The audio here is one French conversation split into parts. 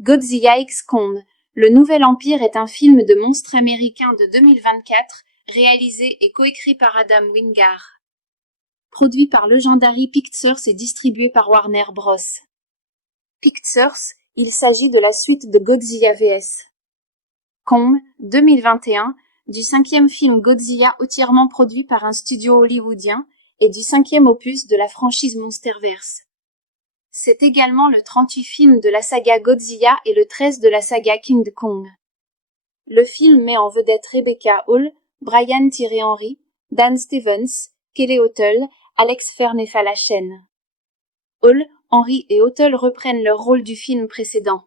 Godzilla x Kong, le nouvel empire est un film de monstres américain de 2024, réalisé et coécrit par Adam Wingard. Produit par Legendary Pictures et distribué par Warner Bros. Pictures, il s'agit de la suite de Godzilla vs. Kong, 2021, du 5e film Godzilla entièrement produit par un studio hollywoodien, et du 5e opus de la franchise Monsterverse. C'est également le 38e film de la saga Godzilla et le 13e de la saga King Kong. Le film met en vedette Rebecca Hall, Brian Tyree Henry, Dan Stevens, Kelly Hotel, Alex Fern et Falachen. Hall, Henry et Hotel reprennent leur rôle du film précédent.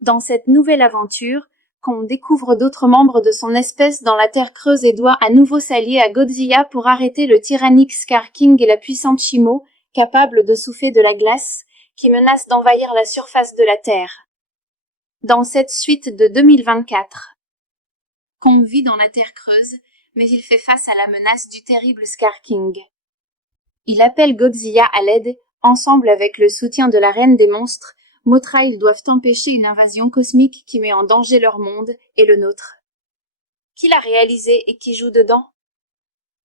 Dans cette nouvelle aventure, Kong découvre d'autres membres de son espèce dans la Terre creuse et doit à nouveau s'allier à Godzilla pour arrêter le tyrannique Scar King et la puissante Shimo, capable de souffler de la glace, qui menace d'envahir la surface de la Terre. Dans cette suite de 2024, Kong vit dans la Terre creuse, mais il fait face à la menace du terrible Scar King. Il appelle Godzilla à l'aide, ensemble avec le soutien de la Reine des Monstres. Mothra, ils doivent empêcher une invasion cosmique qui met en danger leur monde et le nôtre. Qui l'a réalisé et qui joue dedans?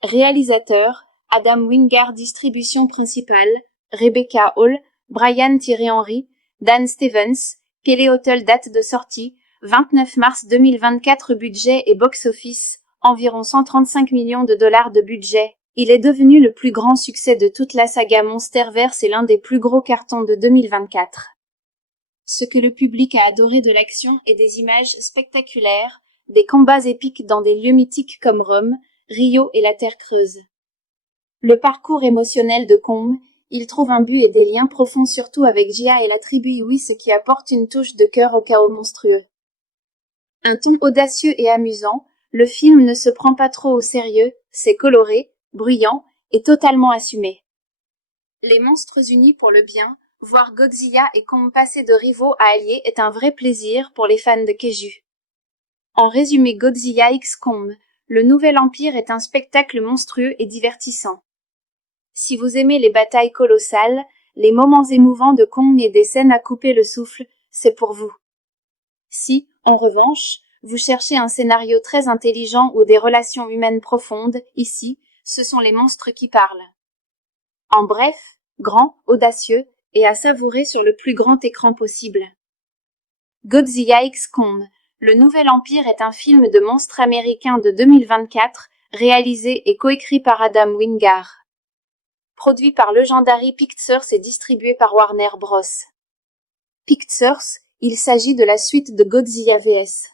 Réalisateur, Adam Wingard. Distribution principale, Rebecca Hall, Brian Tyree Henry, Dan Stevens, Kelly Hotel. Date de sortie, 29 mars 2024. Budget et box-office, environ 135 millions de dollars de budget. Il est devenu le plus grand succès de toute la saga Monsterverse et l'un des plus gros cartons de 2024. Ce que le public a adoré de l'action et des images spectaculaires, des combats épiques dans des lieux mythiques comme Rome, Rio et la Terre creuse. Le parcours émotionnel de Kong, il trouve un but et des liens profonds surtout avec Jia et la tribu Iwi, ce qui apporte une touche de cœur au chaos monstrueux. Un ton audacieux et amusant, le film ne se prend pas trop au sérieux, c'est coloré, bruyant et totalement assumé. Les monstres unis pour le bien, voir Godzilla et Kong passer de rivaux à alliés est un vrai plaisir pour les fans de Kaiju. En résumé, Godzilla x Kong, le nouvel empire est un spectacle monstrueux et divertissant. Si vous aimez les batailles colossales, les moments émouvants de Kong et des scènes à couper le souffle, c'est pour vous. Si, en revanche, vous cherchez un scénario très intelligent ou des relations humaines profondes, ici, ce sont les monstres qui parlent. En bref, grand, audacieux, et à savourer sur le plus grand écran possible. Godzilla x Kong, le nouvel empire est un film de monstres américain de 2024, réalisé et coécrit par Adam Wingard. Produit par Legendary Pictures et distribué par Warner Bros. Pictures, il s'agit de la suite de Godzilla vs.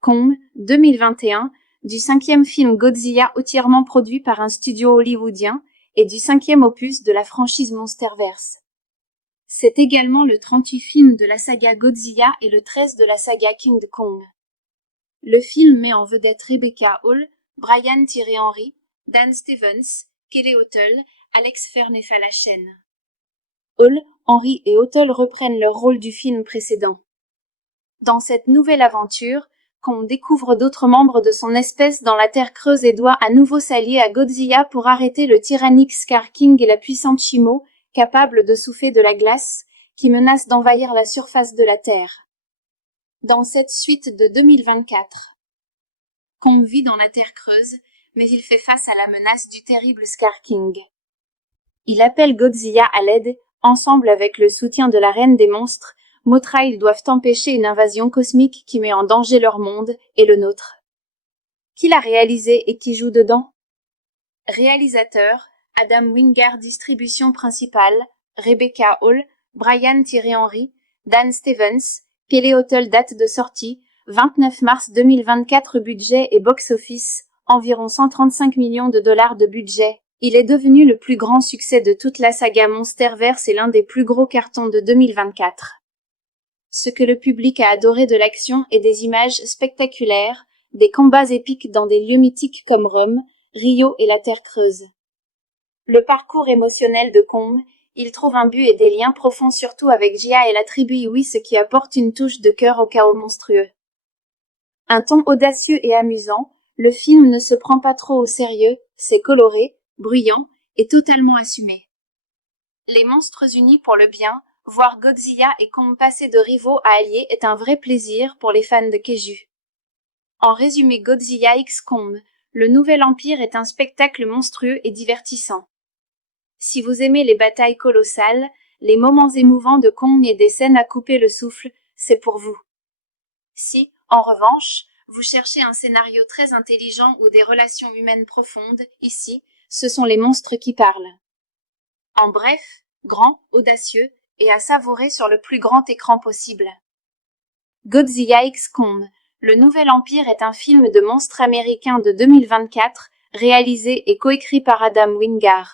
Kong, 2021, du 5e film Godzilla entièrement produit par un studio hollywoodien, et du 5e opus de la franchise Monsterverse. C'est également le 38e film de la saga Godzilla et le 13e de la saga King Kong. Le film met en vedette Rebecca Hall, Brian Tyree Henry, Dan Stevens, Kelly Hotel, Alex Fern et Falachen. Hall, Henry et Hotel reprennent leur rôle du film précédent. Dans cette nouvelle aventure, Kong découvre d'autres membres de son espèce dans la Terre creuse et doit à nouveau s'allier à Godzilla pour arrêter le tyrannique Scar King et la puissante Shimo, capable de souffler de la glace, qui menace d'envahir la surface de la Terre. Dans cette suite de 2024, Kong vit dans la Terre creuse, mais il fait face à la menace du terrible Scar King. Il appelle Godzilla à l'aide, ensemble avec le soutien de la Reine des Monstres. Mothra, ils doivent empêcher une invasion cosmique qui met en danger leur monde et le nôtre. Qui l'a réalisé et qui joue dedans? Réalisateur, Adam Wingard. Distribution principale, Rebecca Hall, Brian Tyree Henry, Dan Stevens, Kelly Hotel. Date de sortie, 29 mars 2024. Budget et box-office, environ 135 millions de dollars de budget. Il est devenu le plus grand succès de toute la saga Monsterverse et l'un des plus gros cartons de 2024. Ce que le public a adoré de l'action et des images spectaculaires, des combats épiques dans des lieux mythiques comme Rome, Rio et la Terre creuse. Le parcours émotionnel de Kong, il trouve un but et des liens profonds surtout avec Jia et la tribu Iwi, ce qui apporte une touche de cœur au chaos monstrueux. Un ton audacieux et amusant, le film ne se prend pas trop au sérieux, c'est coloré, bruyant et totalement assumé. Les monstres unis pour le bien, Voir Godzilla et Kong passer de rivaux à alliés est un vrai plaisir pour les fans de Kaiju. En résumé, Godzilla x Kong, le nouvel empire est un spectacle monstrueux et divertissant. Si vous aimez les batailles colossales, les moments émouvants de Kong et des scènes à couper le souffle, c'est pour vous. Si, en revanche, vous cherchez un scénario très intelligent ou des relations humaines profondes, ici, ce sont les monstres qui parlent. En bref, grand, audacieux, et à savourer sur le plus grand écran possible. Godzilla x Kong, le nouvel empire est un film de monstres américain de 2024, réalisé et coécrit par Adam Wingard.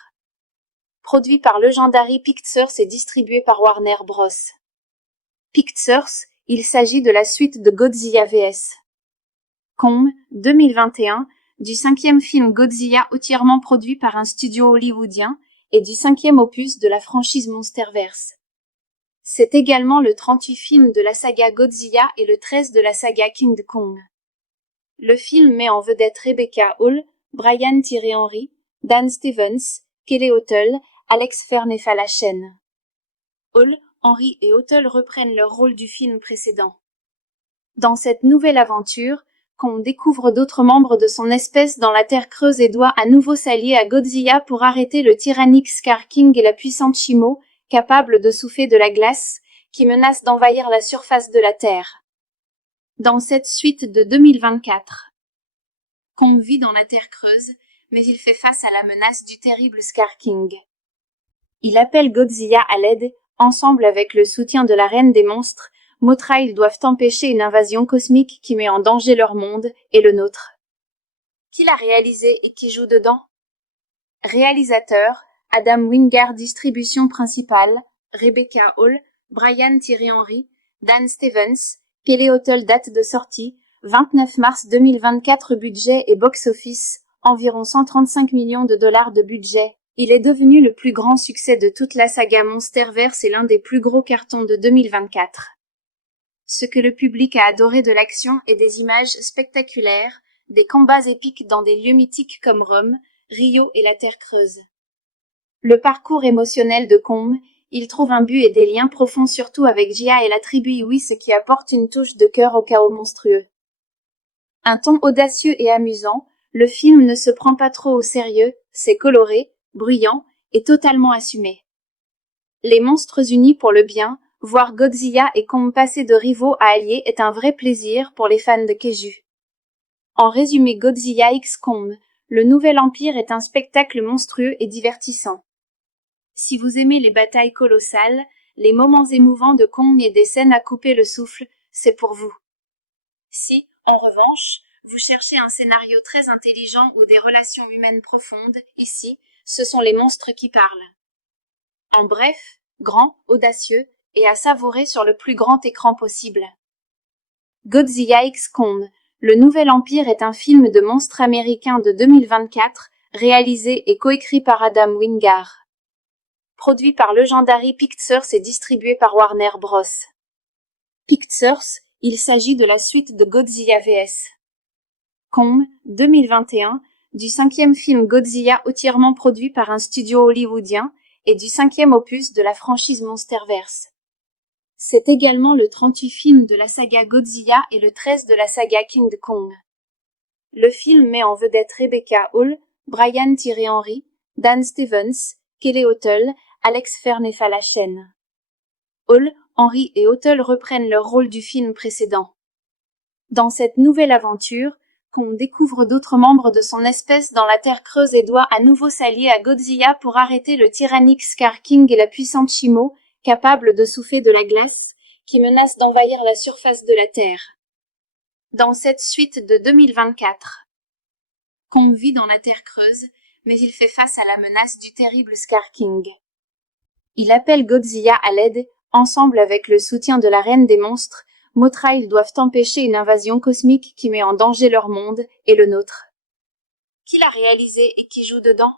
Produit par Legendary Pictures et distribué par Warner Bros. Pictures, il s'agit de la suite de Godzilla vs. Kong, 2021, du 5e film Godzilla entièrement produit par un studio hollywoodien, et du 5e opus de la franchise Monsterverse. C'est également le 38e film de la saga Godzilla et le 13e de la saga King Kong. Le film met en vedette Rebecca Hall, Brian Tyree Henry, Dan Stevens, Kelly Hotel, Alex Fernefalachen. Hall, Henry et Hotel reprennent leur rôle du film précédent. Dans cette nouvelle aventure, Kong découvre d'autres membres de son espèce dans la Terre creuse et doit à nouveau s'allier à Godzilla pour arrêter le tyrannique Scar King et la puissante Shimo, capable de souffler de la glace, qui menace d'envahir la surface de la Terre. Dans cette suite de 2024, Kong vit dans la Terre creuse, mais il fait face à la menace du terrible Scar King. Il appelle Godzilla à l'aide, ensemble avec le soutien de la Reine des Monstres. Mothra, ils doivent empêcher une invasion cosmique qui met en danger leur monde et le nôtre. Qui l'a réalisé et qui joue dedans? Réalisateur, Adam Wingard. Distribution principale, Rebecca Hall, Brian Tyree Henry, Dan Stevens, Kelly Hotel. Date de sortie, 29 mars 2024. Budget et box-office, environ 135 millions de dollars de budget. Il est devenu le plus grand succès de toute la saga Monsterverse et l'un des plus gros cartons de 2024. Ce que le public a adoré de l'action et des images spectaculaires, des combats épiques dans des lieux mythiques comme Rome, Rio et la Terre creuse. Le parcours émotionnel de Kong, il trouve un but et des liens profonds surtout avec Jia et la tribu Iwi, ce qui apporte une touche de cœur au chaos monstrueux. Un ton audacieux et amusant, le film ne se prend pas trop au sérieux, c'est coloré, bruyant et totalement assumé. Les monstres unis pour le bien, voir Godzilla et Kong passer de rivaux à alliés est un vrai plaisir pour les fans de Kaiju. En résumé, Godzilla x Kong, le nouvel empire est un spectacle monstrueux et divertissant. Si vous aimez les batailles colossales, les moments émouvants de Kong et des scènes à couper le souffle, c'est pour vous. Si, en revanche, vous cherchez un scénario très intelligent ou des relations humaines profondes, ici, ce sont les monstres qui parlent. En bref, grand, audacieux, et à savourer sur le plus grand écran possible. Godzilla x Kong, le nouvel empire est un film de monstres américain de 2024, réalisé et coécrit par Adam Wingard. Produit par Legendary Pictures et distribué par Warner Bros. Pictures, il s'agit de la suite de Godzilla vs. Kong, 2021, du 5e film Godzilla entièrement produit par un studio hollywoodien, et du 5e opus de la franchise Monsterverse. C'est également le 38e film de la saga Godzilla et le 13e de la saga King Kong. Le film met en vedette Rebecca Hall, Brian Tyree Henry, Dan Stevens, Kelly Hotel, Alex Fernefalachen. Hall, Henry et Hotel reprennent leur rôle du film précédent. Dans cette nouvelle aventure, Kong découvre d'autres membres de son espèce dans la Terre creuse et doit à nouveau s'allier à Godzilla pour arrêter le tyrannique Scar King et la puissante Shimo, capable de souffler de la glace, qui menace d'envahir la surface de la Terre. Dans cette suite de 2024, Kong vit dans la Terre creuse, mais il fait face à la menace du terrible Scar King. Il appelle Godzilla à l'aide, ensemble avec le soutien de la Reine des Monstres. Mothra, ils doivent empêcher une invasion cosmique qui met en danger leur monde et le nôtre. Qui l'a réalisé et qui joue dedans?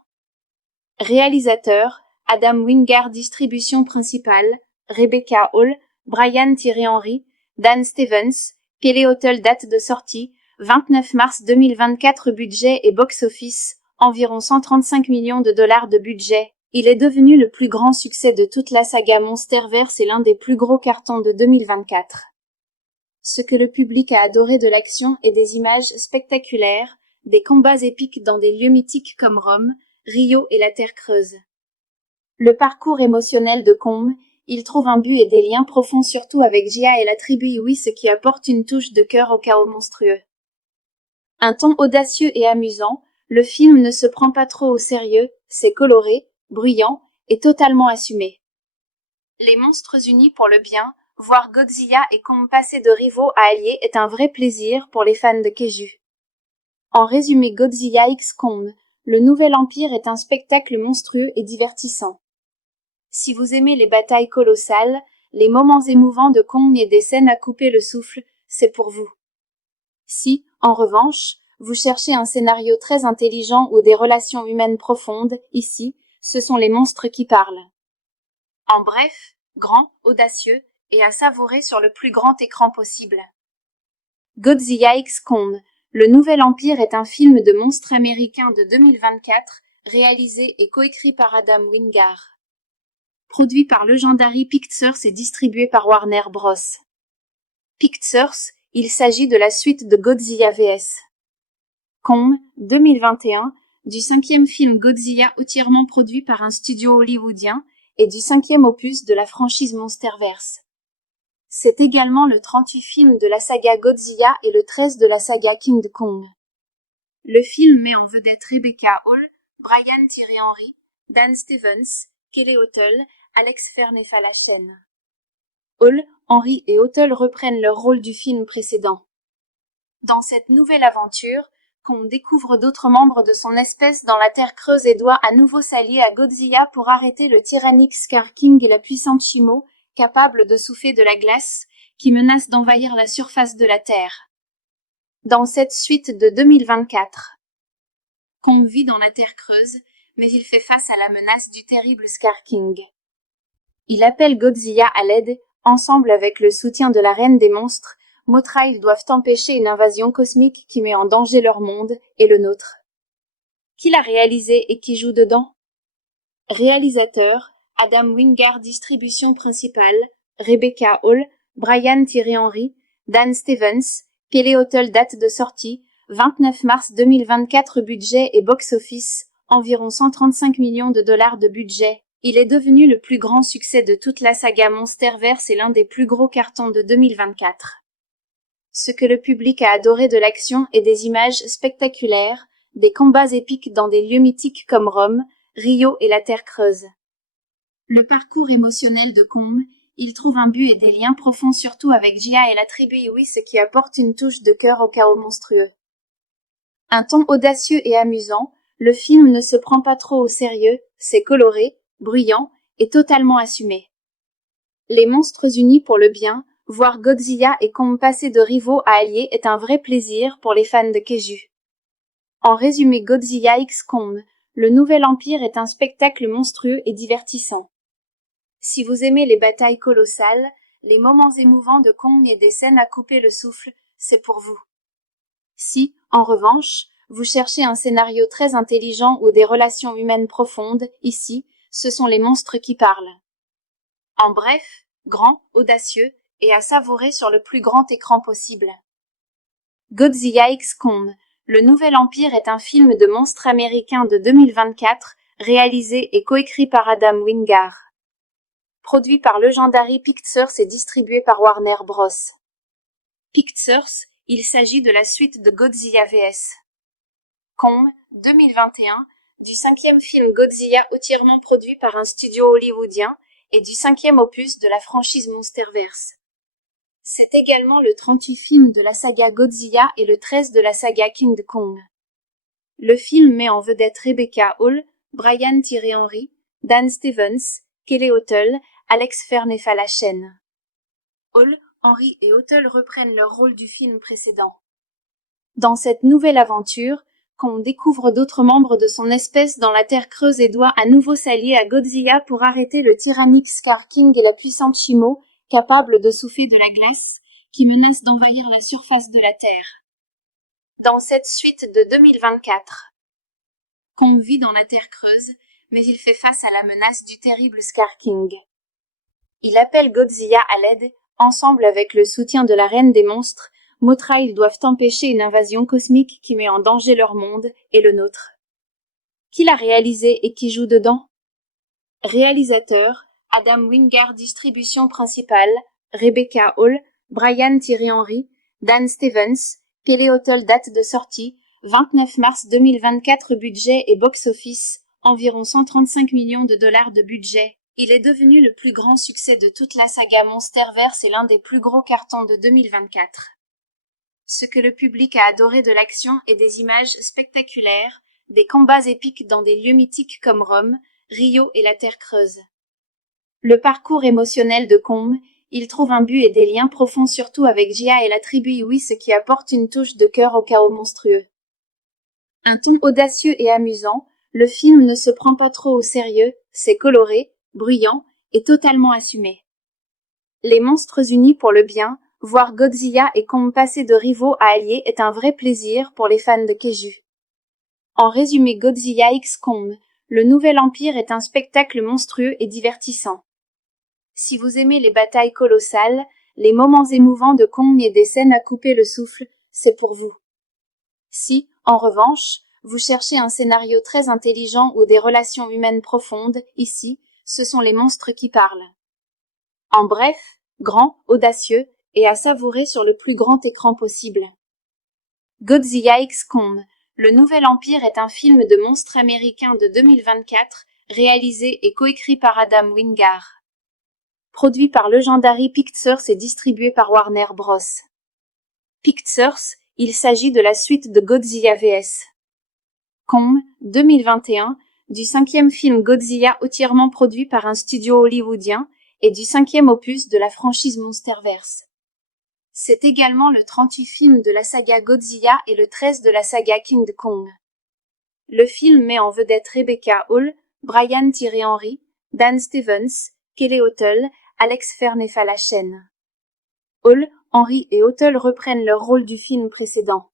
Réalisateur, Adam Wingard. Distribution principale, Rebecca Hall, Brian Tyree Henry, Dan Stevens, Kelly Hotel. Date de sortie, 29 mars 2024. Budget et box-office, environ 135 millions de dollars de budget. Il est devenu le plus grand succès de toute la saga Monsterverse et l'un des plus gros cartons de 2024. Ce que le public a adoré de l'action et des images spectaculaires, des combats épiques dans des lieux mythiques comme Rome, Rio et la Terre Creuse. Le parcours émotionnel de Kong, il trouve un but et des liens profonds surtout avec Jia et la tribu Iwi, ce qui apporte une touche de cœur au chaos monstrueux. Un ton audacieux et amusant, le film ne se prend pas trop au sérieux, c'est coloré, bruyant et totalement assumé. Les monstres unis pour le bien, voir Godzilla et Kong passer de rivaux à alliés est un vrai plaisir pour les fans de Kaiju. En résumé, Godzilla x Kong, le nouvel empire est un spectacle monstrueux et divertissant. Si vous aimez les batailles colossales, les moments émouvants de Kong et des scènes à couper le souffle, c'est pour vous. Si, en revanche, vous cherchez un scénario très intelligent ou des relations humaines profondes, ici, ce sont les monstres qui parlent. En bref, grand, audacieux, et à savourer sur le plus grand écran possible. Godzilla x Kong, le nouvel empire est un film de monstres américain de 2024, réalisé et coécrit par Adam Wingard. Produit par Legendary Pictures et distribué par Warner Bros. Pictures, il s'agit de la suite de Godzilla vs. Kong, 2021, du 5e film Godzilla entièrement produit par un studio hollywoodien, et du 5e opus de la franchise Monsterverse. C'est également le 38e film de la saga Godzilla et le 13 de la saga King Kong. Le film met en vedette Rebecca Hall, Brian Tyree Henry, Dan Stevens, Kelly Hotel, Alex Fernefalachen. Hall, Henry et Hotel reprennent leur rôle du film précédent. Dans cette nouvelle aventure, Kong découvre d'autres membres de son espèce dans la Terre Creuse et doit à nouveau s'allier à Godzilla pour arrêter le tyrannique Scar King et la puissante Shimo, capable de souffler de la glace, qui menace d'envahir la surface de la Terre. Dans cette suite de 2024, Kong vit dans la Terre Creuse, mais il fait face à la menace du terrible Scar King. Il appelle Godzilla à l'aide, ensemble avec le soutien de la Reine des Monstres. Mothra, ils doivent empêcher une invasion cosmique qui met en danger leur monde et le nôtre. Qui l'a réalisé et qui joue dedans? Réalisateur, Adam Wingard. Distribution principale, Rebecca Hall, Brian Tyree Henry, Dan Stevens, Kelly Hotel. Date de sortie, 29 mars 2024. Budget et box-office, environ 135 millions de dollars de budget. Il est devenu le plus grand succès de toute la saga Monsterverse et l'un des plus gros cartons de 2024. Ce que le public a adoré de l'action et des images spectaculaires, des combats épiques dans des lieux mythiques comme Rome, Rio et la Terre Creuse. Le parcours émotionnel de Kong, il trouve un but et des liens profonds surtout avec Jia et la tribu Iwi, ce qui apporte une touche de cœur au chaos monstrueux. Un ton audacieux et amusant, le film ne se prend pas trop au sérieux, c'est coloré, bruyant et totalement assumé. Les monstres unis pour le bien, voir Godzilla et Kong passer de rivaux à alliés est un vrai plaisir pour les fans de Kaiju. En résumé, Godzilla x Kong, le nouvel empire est un spectacle monstrueux et divertissant. Si vous aimez les batailles colossales, les moments émouvants de Kong et des scènes à couper le souffle, c'est pour vous. Si, en revanche, vous cherchez un scénario très intelligent ou des relations humaines profondes, ici, ce sont les monstres qui parlent. En bref, grand, audacieux, et à savourer sur le plus grand écran possible. Godzilla x Kong, le nouvel empire est un film de monstres américain de 2024, réalisé et coécrit par Adam Wingard. Produit par Legendary Pictures et distribué par Warner Bros. Pictures, il s'agit de la suite de Godzilla vs. Kong, 2021, du 5e film Godzilla entièrement produit par un studio hollywoodien, et du 5e opus de la franchise Monsterverse. C'est également le 38e film de la saga Godzilla et le 13 de la saga King Kong. Le film met en vedette Rebecca Hall, Brian Tyree Henry, Dan Stevens, Kelly Hotel, Alex Fernefalachen. Hall, Henry et Hotel reprennent leur rôle du film précédent. Dans cette nouvelle aventure, Kong découvre d'autres membres de son espèce dans la Terre Creuse et doit à nouveau s'allier à Godzilla pour arrêter le tyrannique Scar King et la puissante Shimo, capable de souffler de la glace, qui menace d'envahir la surface de la Terre. Dans cette suite de 2024, Kong vit dans la Terre Creuse, mais il fait face à la menace du terrible Scar King. Il appelle Godzilla à l'aide, ensemble avec le soutien de la Reine des Monstres. Mothra, ils doivent empêcher une invasion cosmique qui met en danger leur monde et le nôtre. Qui l'a réalisé et qui joue dedans? Réalisateur, Adam Wingard. Distribution principale, Rebecca Hall, Brian Thierry Henry, Dan Stevens. Pilote. Date de sortie, 29 mars 2024. Budget et box-office, environ 135 millions de dollars de budget. Il est devenu le plus grand succès de toute la saga Monsterverse et l'un des plus gros cartons de 2024. Ce que le public a adoré de l'action et des images spectaculaires, des combats épiques dans des lieux mythiques comme Rome, Rio et la Terre creuse. Le parcours émotionnel de Kong, il trouve un but et des liens profonds surtout avec Jia et la tribu Iwi, ce qui apporte une touche de cœur au chaos monstrueux. Un ton audacieux et amusant, le film ne se prend pas trop au sérieux, c'est coloré, bruyant et totalement assumé. Les monstres unis pour le bien, voir Godzilla et Kong passer de rivaux à alliés est un vrai plaisir pour les fans de Kaiju. En résumé, Godzilla x Kong, le nouvel empire est un spectacle monstrueux et divertissant. Si vous aimez les batailles colossales, les moments émouvants de Kong et des scènes à couper le souffle, c'est pour vous. Si, en revanche, vous cherchez un scénario très intelligent ou des relations humaines profondes, ici, ce sont les monstres qui parlent. En bref, grand, audacieux, et à savourer sur le plus grand écran possible. Godzilla x Kong, le nouvel empire est un film de monstres américain de 2024, réalisé et coécrit par Adam Wingard. Produit par Legendary Pictures et distribué par Warner Bros. Pictures, il s'agit de la suite de Godzilla vs. Kong, 2021, du 5e film Godzilla entièrement produit par un studio hollywoodien, et du 5e opus de la franchise Monsterverse. C'est également le 30e film de la saga Godzilla et le 13 de la saga King Kong. Le film met en vedette Rebecca Hall, Brian Thierry Henry, Dan Stevens, Kelly Hotel, Alex Fernefalachen. Hall, Henry et Hotel reprennent leur rôle du film précédent.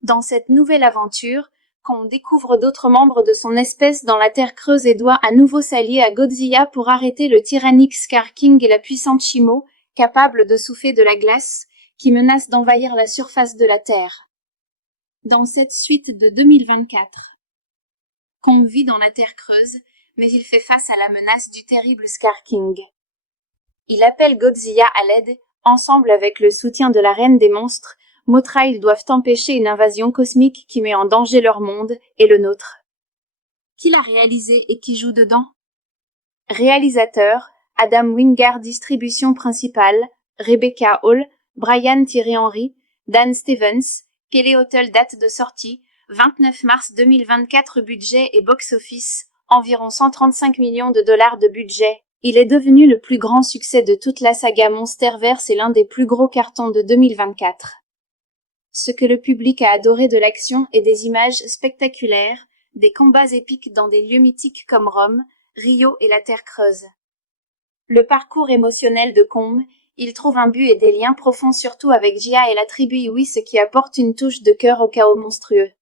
Dans cette nouvelle aventure, Kong découvre d'autres membres de son espèce dans la Terre creuse et doit à nouveau s'allier à Godzilla pour arrêter le tyrannique Scar King et la puissante Shimo, capable de souffler de la glace, qui menace d'envahir la surface de la Terre. Dans cette suite de 2024, Kong vit dans la Terre creuse, mais il fait face à la menace du terrible Scar King. Il appelle Godzilla à l'aide, ensemble avec le soutien de la Reine des Monstres. Mothra, ils doivent empêcher une invasion cosmique qui met en danger leur monde et le nôtre. Qui l'a réalisé et qui joue dedans? Réalisateur, Adam Wingard. Distribution principale, Rebecca Hall, Brian Thierry Henry, Dan Stevens. Kelly Hotel. Date de sortie, 29 mars 2024. Budget et box-office, environ 135 millions de dollars de budget. Il est devenu le plus grand succès de toute la saga Monsterverse et l'un des plus gros cartons de 2024. Ce que le public a adoré de l'action et des images spectaculaires, des combats épiques dans des lieux mythiques comme Rome, Rio et la Terre creuse. Le parcours émotionnel de Kong, il trouve un but et des liens profonds surtout avec Jia et la tribu Iwi, ce qui apporte une touche de cœur au chaos monstrueux.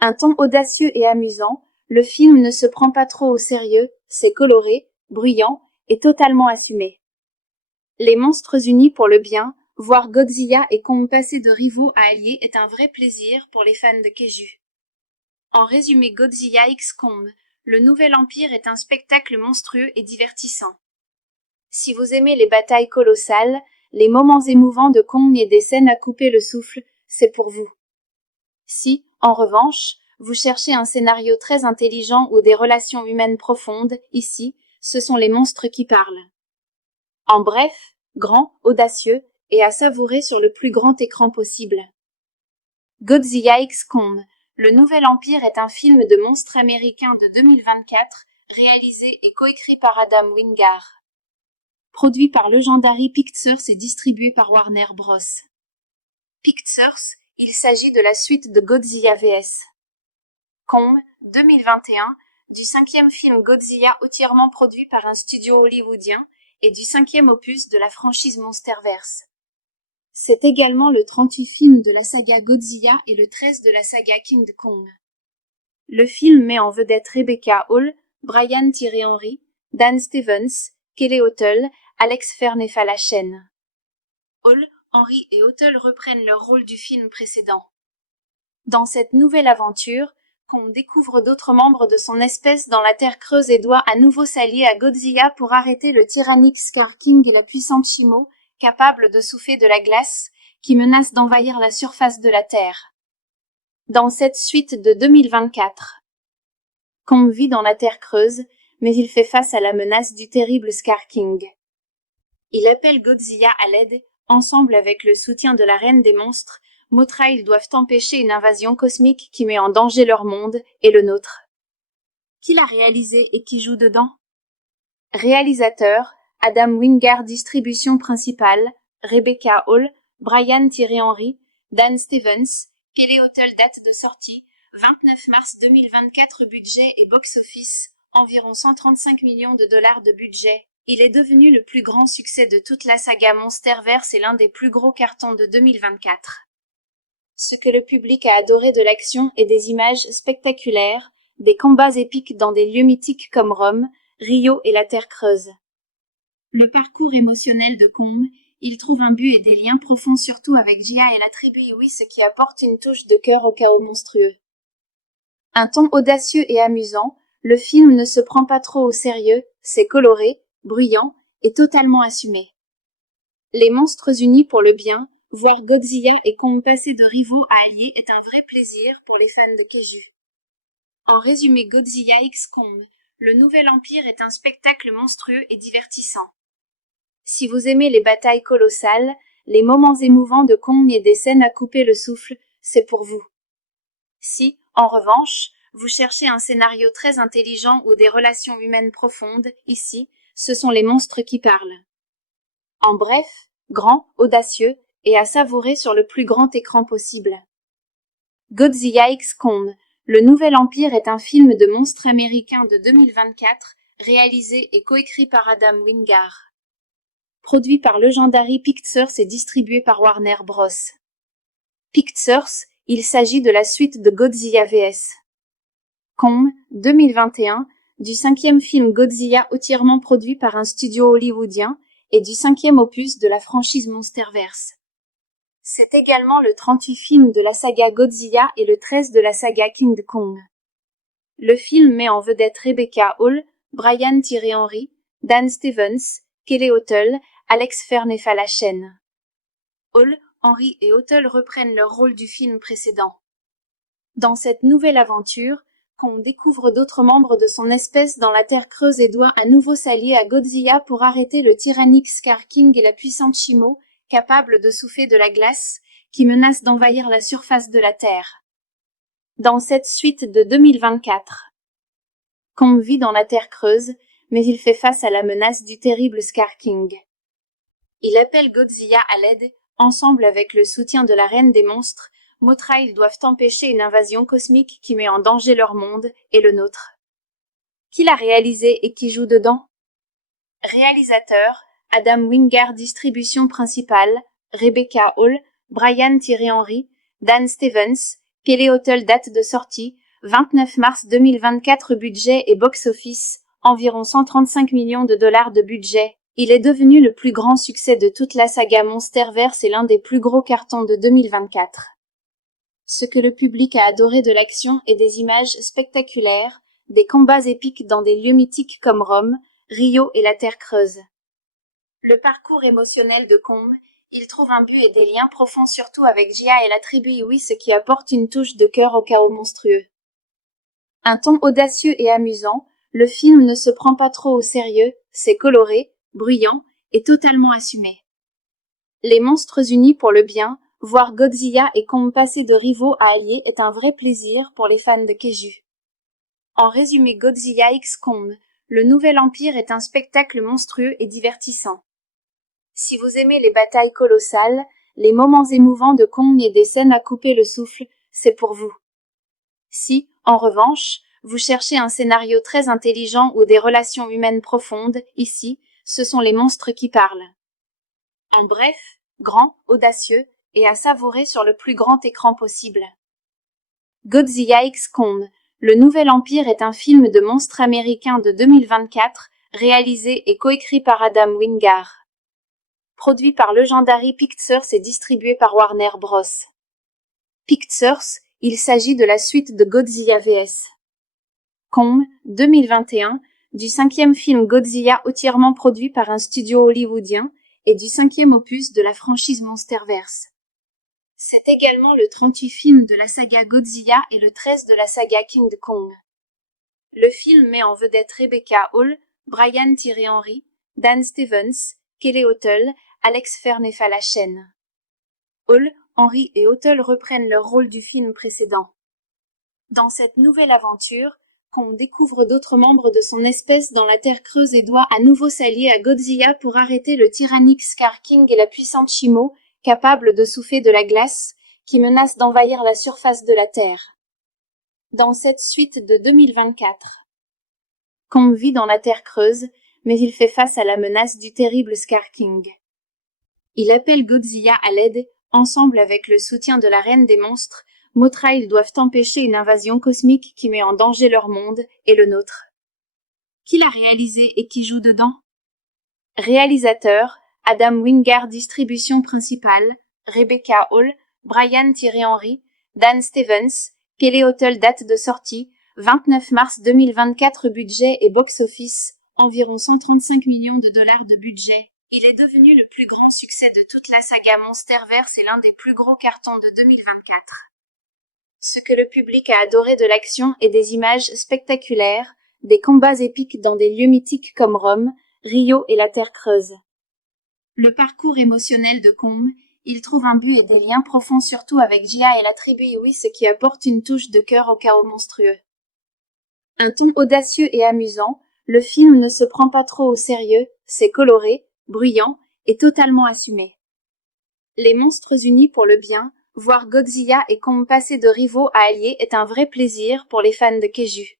Un ton audacieux et amusant, le film ne se prend pas trop au sérieux, c'est coloré, bruyant et totalement assumé. Les monstres unis pour le bien, voir Godzilla et Kong passer de rivaux à alliés est un vrai plaisir pour les fans de Kaiju. En résumé, Godzilla x Kong, le nouvel empire est un spectacle monstrueux et divertissant. Si vous aimez les batailles colossales, les moments émouvants de Kong et des scènes à couper le souffle, c'est pour vous. Si, en revanche, vous cherchez un scénario très intelligent ou des relations humaines profondes, ici, ce sont les monstres qui parlent. En bref, grand, audacieux, et à savourer sur le plus grand écran possible. Godzilla x Kong, le nouvel empire est un film de monstres américain de 2024, réalisé et coécrit par Adam Wingard. Produit par Legendary Pictures et distribué par Warner Bros. Pictures, il s'agit de la suite de Godzilla vs. Kong, 2021, du 5e film Godzilla entièrement produit par un studio hollywoodien, et du 5e opus de la franchise Monsterverse. C'est également le 30e film de la saga Godzilla et le 13 de la saga King Kong. Le film met en vedette Rebecca Hall, Brian Tyree Henry, Dan Stevens, Kelly Hotel, Alex Ferney-Falachen. Hall, Henry et Hotel reprennent leur rôle du film précédent. Dans cette nouvelle aventure, Kong découvre d'autres membres de son espèce dans la Terre creuse et doit à nouveau s'allier à Godzilla pour arrêter le tyrannique Scar King et la puissante Shimo, capable de souffler de la glace, qui menace d'envahir la surface de la Terre. Dans cette suite de 2024, Kong vit dans la Terre creuse, mais il fait face à la menace du terrible Scar King. Il appelle Godzilla à l'aide, ensemble avec le soutien de la Reine des Monstres. Mothra, ils doivent empêcher une invasion cosmique qui met en danger leur monde et le nôtre. Qui l'a réalisé et qui joue dedans? Réalisateur, Adam Wingard. Distribution principale, Rebecca Hall, Brian Tyree Henry, Dan Stevens, Kelly Hotel. Date de sortie, 29 mars 2024. Budget et box-office, environ 135 millions de dollars de budget. Il est devenu le plus grand succès de toute la saga Monsterverse et l'un des plus gros cartons de 2024. Ce que le public a adoré de l'action et des images spectaculaires, des combats épiques dans des lieux mythiques comme Rome, Rio et la Terre creuse. Le parcours émotionnel de Kong, il trouve un but et des liens profonds surtout avec Jia et la tribu Iwi, ce qui apporte une touche de cœur au chaos monstrueux. Un ton audacieux et amusant, le film ne se prend pas trop au sérieux, c'est coloré, bruyant et totalement assumé. Les monstres unis pour le bien, voir Godzilla et Kong passer de rivaux à alliés est un vrai plaisir pour les fans de Kaiju. En résumé, Godzilla x Kong, le nouvel empire est un spectacle monstrueux et divertissant. Si vous aimez les batailles colossales, les moments émouvants de Kong et des scènes à couper le souffle, c'est pour vous. Si, en revanche, vous cherchez un scénario très intelligent ou des relations humaines profondes, ici, ce sont les monstres qui parlent. En bref, grand, audacieux, et à savourer sur le plus grand écran possible. Godzilla x Kong, le nouvel empire est un film de monstres américain de 2024, réalisé et coécrit par Adam Wingard. Produit par Legendary Pictures et distribué par Warner Bros. Pictures, il s'agit de la suite de Godzilla vs. Kong, 2021, du 5e film Godzilla entièrement produit par un studio hollywoodien, et du 5e opus de la franchise Monsterverse. C'est également le 38e film de la saga Godzilla et le 13e de la saga King Kong. Le film met en vedette Rebecca Hall, Brian Tyree Henry, Dan Stevens, Kelly Hotel, Alex Ferney-Falachen. Hall, Henry et Hotel reprennent leur rôle du film précédent. Dans cette nouvelle aventure, Kong découvre d'autres membres de son espèce dans la Terre creuse et doit à nouveau s'allier à Godzilla pour arrêter le tyrannique Scar King et la puissante Shimo, capable de souffler de la glace, qui menace d'envahir la surface de la Terre. Dans cette suite de 2024, Kong vit dans la Terre creuse, mais il fait face à la menace du terrible Scar King. Il appelle Godzilla à l'aide, ensemble avec le soutien de la Reine des Monstres. Mothra, ils doivent empêcher une invasion cosmique qui met en danger leur monde et le nôtre. Qui l'a réalisé et qui joue dedans? Réalisateur, Adam Wingard. Distribution principale, Rebecca Hall, Brian Tyree Henry, Dan Stevens, Kelly Hotel. Date de sortie, 29 mars 2024. Budget et box-office, environ 135 millions de dollars de budget. Il est devenu le plus grand succès de toute la saga Monsterverse et l'un des plus gros cartons de 2024. Ce que le public a adoré de l'action et des images spectaculaires, des combats épiques dans des lieux mythiques comme Rome, Rio et la Terre creuse. Le parcours émotionnel de Kong, il trouve un but et des liens profonds surtout avec Jia et la tribu Iwi, ce qui apporte une touche de cœur au chaos monstrueux. Un ton audacieux et amusant, le film ne se prend pas trop au sérieux, c'est coloré, bruyant et totalement assumé. Les monstres unis pour le bien, voir Godzilla et Kong passer de rivaux à alliés est un vrai plaisir pour les fans de Kaiju. En résumé, Godzilla x Kong, le nouvel empire est un spectacle monstrueux et divertissant. Si vous aimez les batailles colossales, les moments émouvants de Kong et des scènes à couper le souffle, c'est pour vous. Si, en revanche, vous cherchez un scénario très intelligent ou des relations humaines profondes, ici, ce sont les monstres qui parlent. En bref, grand, audacieux, et à savourer sur le plus grand écran possible. Godzilla x Kong, Le Nouvel Empire est un film de monstres américain de 2024, réalisé et coécrit par Adam Wingard. Produit par Legendary Pictures et distribué par Warner Bros. Pictures, il s'agit de la suite de Godzilla vs. Kong, 2021, du 5e film Godzilla entièrement produit par un studio hollywoodien, et du 5e opus de la franchise Monsterverse. C'est également le 38e film de la saga Godzilla et le 13e de la saga King Kong. Le film met en vedette Rebecca Hall, Brian Tyree Henry, Dan Stevens, Kelly Hotel, Alex Fern et Falachen. Hall, Henry et Hotel reprennent leur rôle du film précédent. Dans cette nouvelle aventure, Kong découvre d'autres membres de son espèce dans la Terre creuse et doit à nouveau s'allier à Godzilla pour arrêter le tyrannique Scar King et la puissante Shimo, capable de souffler de la glace, qui menace d'envahir la surface de la Terre. Dans cette suite de 2024, Kong vit dans la Terre creuse, mais il fait face à la menace du terrible Scar King. Il appelle Godzilla à l'aide, ensemble avec le soutien de la Reine des Monstres. Mothra, ils doivent empêcher une invasion cosmique qui met en danger leur monde et le nôtre. Qui l'a réalisé et qui joue dedans? Réalisateur, Adam Wingard. Distribution principale, Rebecca Hall, Brian Tyree Henry, Dan Stevens, Kelly Hotel. Date de sortie, 29 mars 2024. Budget et box-office, environ 135 millions de dollars de budget. Il est devenu le plus grand succès de toute la saga Monsterverse et l'un des plus gros cartons de 2024. Ce que le public a adoré de l'action et des images spectaculaires, des combats épiques dans des lieux mythiques comme Rome, Rio et la Terre creuse. Le parcours émotionnel de Kong, il trouve un but et des liens profonds surtout avec Jia et la tribu Iwi, ce qui apporte une touche de cœur au chaos monstrueux. Un ton audacieux et amusant, le film ne se prend pas trop au sérieux, c'est coloré, bruyant et totalement assumé. Les monstres unis pour le bien, voir Godzilla et Kong passer de rivaux à alliés est un vrai plaisir pour les fans de Kaiju.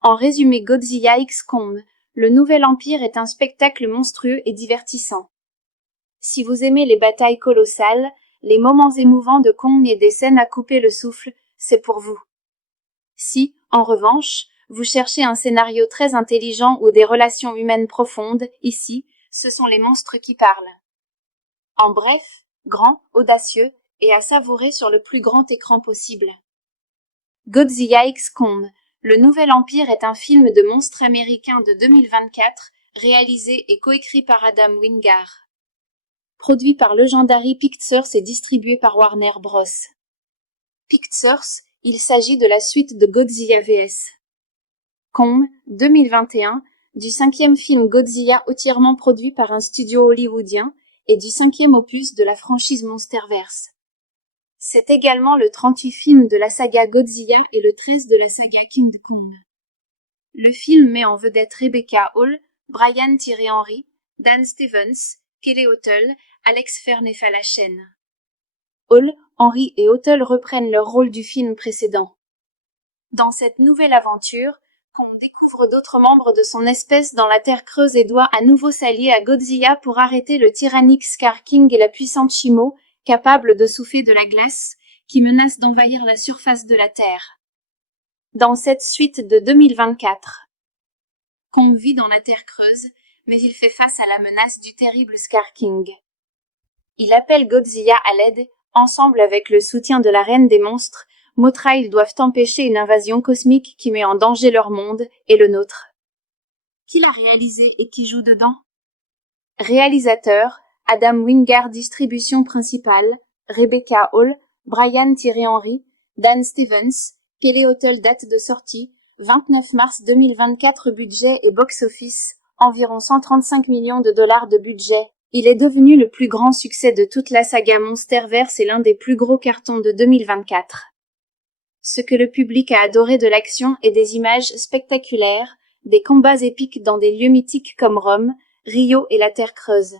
En résumé, Godzilla x Kong, le Nouvel Empire est un spectacle monstrueux et divertissant. Si vous aimez les batailles colossales, les moments émouvants de Kong et des scènes à couper le souffle, c'est pour vous. Si, en revanche, vous cherchez un scénario très intelligent ou des relations humaines profondes, ici, ce sont les monstres qui parlent. En bref, grand, audacieux, et à savourer sur le plus grand écran possible. Godzilla x Kong, le Nouvel Empire est un film de monstres américain de 2024, réalisé et coécrit par Adam Wingard. Produit par Legendary Pictures et distribué par Warner Bros. Pictures, il s'agit de la suite de Godzilla vs. Kong, 2021, du 5e film Godzilla entièrement produit par un studio hollywoodien, et du 5e opus de la franchise Monsterverse. C'est également le 38e film de la saga Godzilla et le 13e de la saga King Kong. Le film met en vedette Rebecca Hall, Brian Tyree Henry, Dan Stevens, Kelly Hotel, Alex Fern et Falachen. Hall, Henry et Hotel reprennent leur rôle du film précédent. Dans cette nouvelle aventure, Kong découvre d'autres membres de son espèce dans la Terre creuse et doit à nouveau s'allier à Godzilla pour arrêter le tyrannique Scar King et la puissante Shimo, capable de souffler de la glace, qui menace d'envahir la surface de la Terre. Dans cette suite de 2024, Kong vit dans la Terre creuse, mais il fait face à la menace du terrible Scar King. Il appelle Godzilla à l'aide, ensemble avec le soutien de la Reine des Monstres. Mothra, ils doivent empêcher une invasion cosmique qui met en danger leur monde et le nôtre. Qui l'a réalisé et qui joue dedans? Réalisateur, Adam Wingard. Distribution principale, Rebecca Hall, Brian Tyree Henry, Dan Stevens, Kelly Hotel. Date de sortie, 29 mars 2024. Budget et box-office, environ 135 millions de dollars de budget. Il est devenu le plus grand succès de toute la saga Monsterverse et l'un des plus gros cartons de 2024. Ce que le public a adoré de l'action et des images spectaculaires, des combats épiques dans des lieux mythiques comme Rome, Rio et la Terre creuse.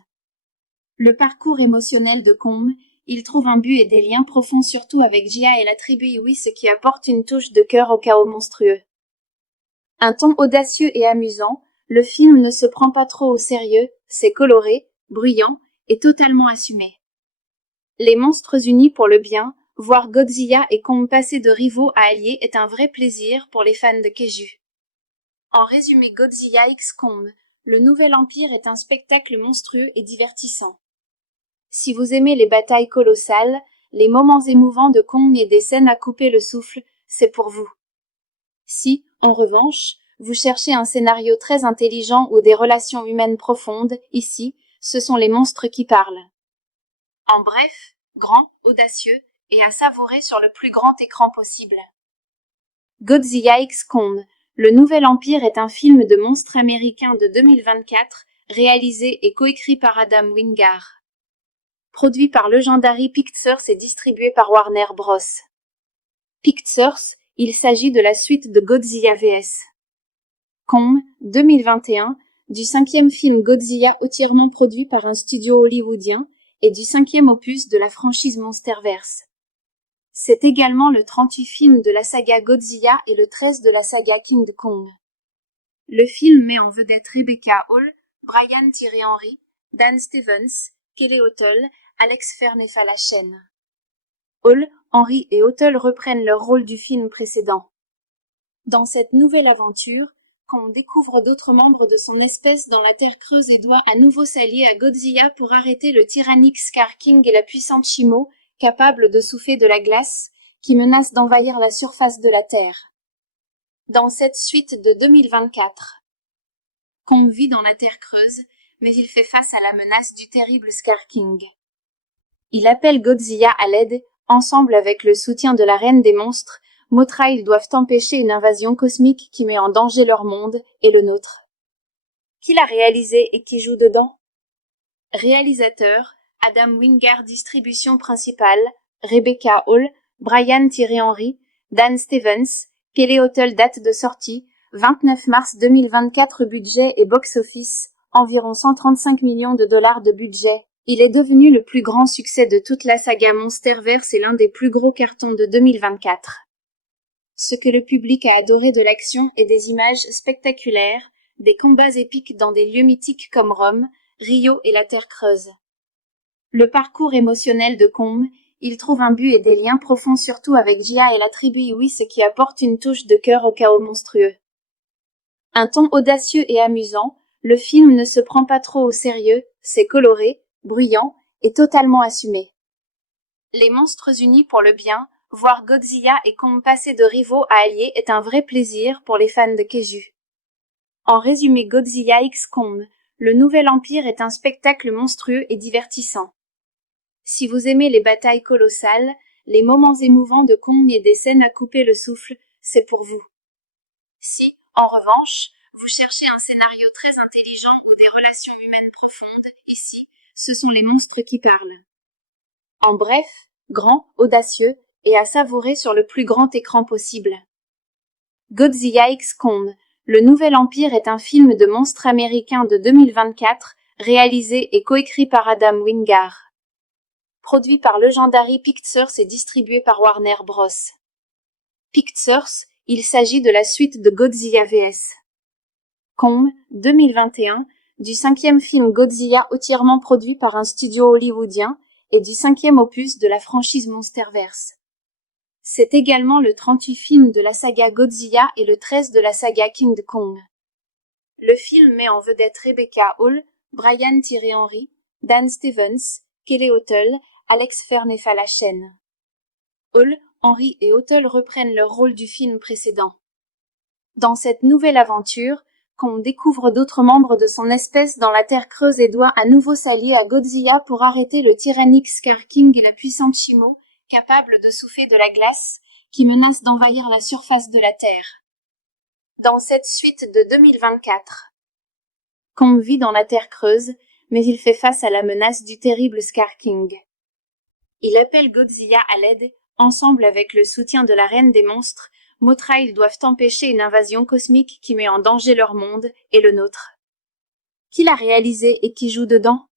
Le parcours émotionnel de Kong, il trouve un but et des liens profonds surtout avec Jia et la tribu Iwi, ce qui apporte une touche de cœur au chaos monstrueux. Un ton audacieux et amusant, le film ne se prend pas trop au sérieux, c'est coloré, bruyant et totalement assumé. Les monstres unis pour le bien, voir Godzilla et Kong passer de rivaux à alliés est un vrai plaisir pour les fans de Kaiju. En résumé, Godzilla x Kong, le nouvel empire est un spectacle monstrueux et divertissant. Si vous aimez les batailles colossales, les moments émouvants de Kong et des scènes à couper le souffle, c'est pour vous. Si, en revanche, vous cherchez un scénario très intelligent ou des relations humaines profondes, ici, ce sont les monstres qui parlent. En bref, grand, audacieux, et à savourer sur le plus grand écran possible. Godzilla x Kong, le nouvel empire est un film de monstres américain de 2024, réalisé et coécrit par Adam Wingard. Produit par Legendary Pictures et distribué par Warner Bros. Pictures, il s'agit de la suite de Godzilla vs. Kong, 2021, du 5e film Godzilla entièrement produit par un studio hollywoodien, et du 5e opus de la franchise Monsterverse. C'est également le 38e film de la saga Godzilla et le 13e de la saga King Kong. Le film met en vedette Rebecca Hall, Brian Tyree Henry, Dan Stevens, Kelly O'Toole, Alex Fernefalachène. Hall, Henry et O'Toole reprennent leur rôle du film précédent. Dans cette nouvelle aventure, Kong découvre d'autres membres de son espèce dans la Terre creuse et doit à nouveau s'allier à Godzilla pour arrêter le tyrannique Scar King et la puissante Shimo, capable de souffler de la glace, qui menace d'envahir la surface de la Terre. Dans cette suite de 2024, Kong vit dans la Terre creuse, mais il fait face à la menace du terrible Scar King. Il appelle Godzilla à l'aide, ensemble avec le soutien de la Reine des Monstres. Mothra, ils doivent empêcher une invasion cosmique qui met en danger leur monde et le nôtre. Qui l'a réalisé et qui joue dedans? Réalisateur, Adam Wingard. Distribution principale, Rebecca Hall, Brian Tyree Henry, Dan Stevens, Kelly O'Toole. Date de sortie, 29 mars 2024. Budget et box-office, environ 135 millions de dollars de budget. Il est devenu le plus grand succès de toute la saga Monsterverse et l'un des plus gros cartons de 2024. Ce que le public a adoré de l'action et des images spectaculaires, des combats épiques dans des lieux mythiques comme Rome, Rio et la Terre creuse. Le parcours émotionnel de Kong, il trouve un but et des liens profonds surtout avec Jia et la tribu Iwi, ce qui apporte une touche de cœur au chaos monstrueux. Un ton audacieux et amusant, le film ne se prend pas trop au sérieux, c'est coloré, bruyant et totalement assumé. Les monstres unis pour le bien, voir Godzilla et Kong passer de rivaux à alliés est un vrai plaisir pour les fans de Kaiju. En résumé, Godzilla x Kong, le nouvel empire est un spectacle monstrueux et divertissant. Si vous aimez les batailles colossales, les moments émouvants de Kong et des scènes à couper le souffle, c'est pour vous. Si, en revanche, vous cherchez un scénario très intelligent ou des relations humaines profondes, ici, ce sont les monstres qui parlent. En bref, grand, audacieux, et à savourer sur le plus grand écran possible. Godzilla x Kong, le nouvel empire est un film de monstres américain de 2024, réalisé et coécrit par Adam Wingard. Produit par Legendary Pictures et distribué par Warner Bros. Pictures, il s'agit de la suite de Godzilla vs. Kong, 2021, du 5e film Godzilla entièrement produit par un studio hollywoodien, et du 5e opus de la franchise Monsterverse. C'est également le 38e film de la saga Godzilla et le 13e de la saga King Kong. Le film met en vedette Rebecca Hall, Brian Tyree Henry, Dan Stevens, Kelly O'Toole, Alex Fernefalachène. Hall, Henry et O'Toole reprennent leur rôle du film précédent. Dans cette nouvelle aventure, Kong découvre d'autres membres de son espèce dans la Terre creuse et doit à nouveau s'allier à Godzilla pour arrêter le tyrannique Scar King et la puissante Shimo, capable de souffler de la glace, qui menace d'envahir la surface de la Terre. Dans cette suite de 2024, Kong vit dans la Terre creuse, mais il fait face à la menace du terrible Scar King. Il appelle Godzilla à l'aide, ensemble avec le soutien de la Reine des Monstres. Mothra, ils doivent empêcher une invasion cosmique qui met en danger leur monde et le nôtre. Qui l'a réalisé et qui joue dedans?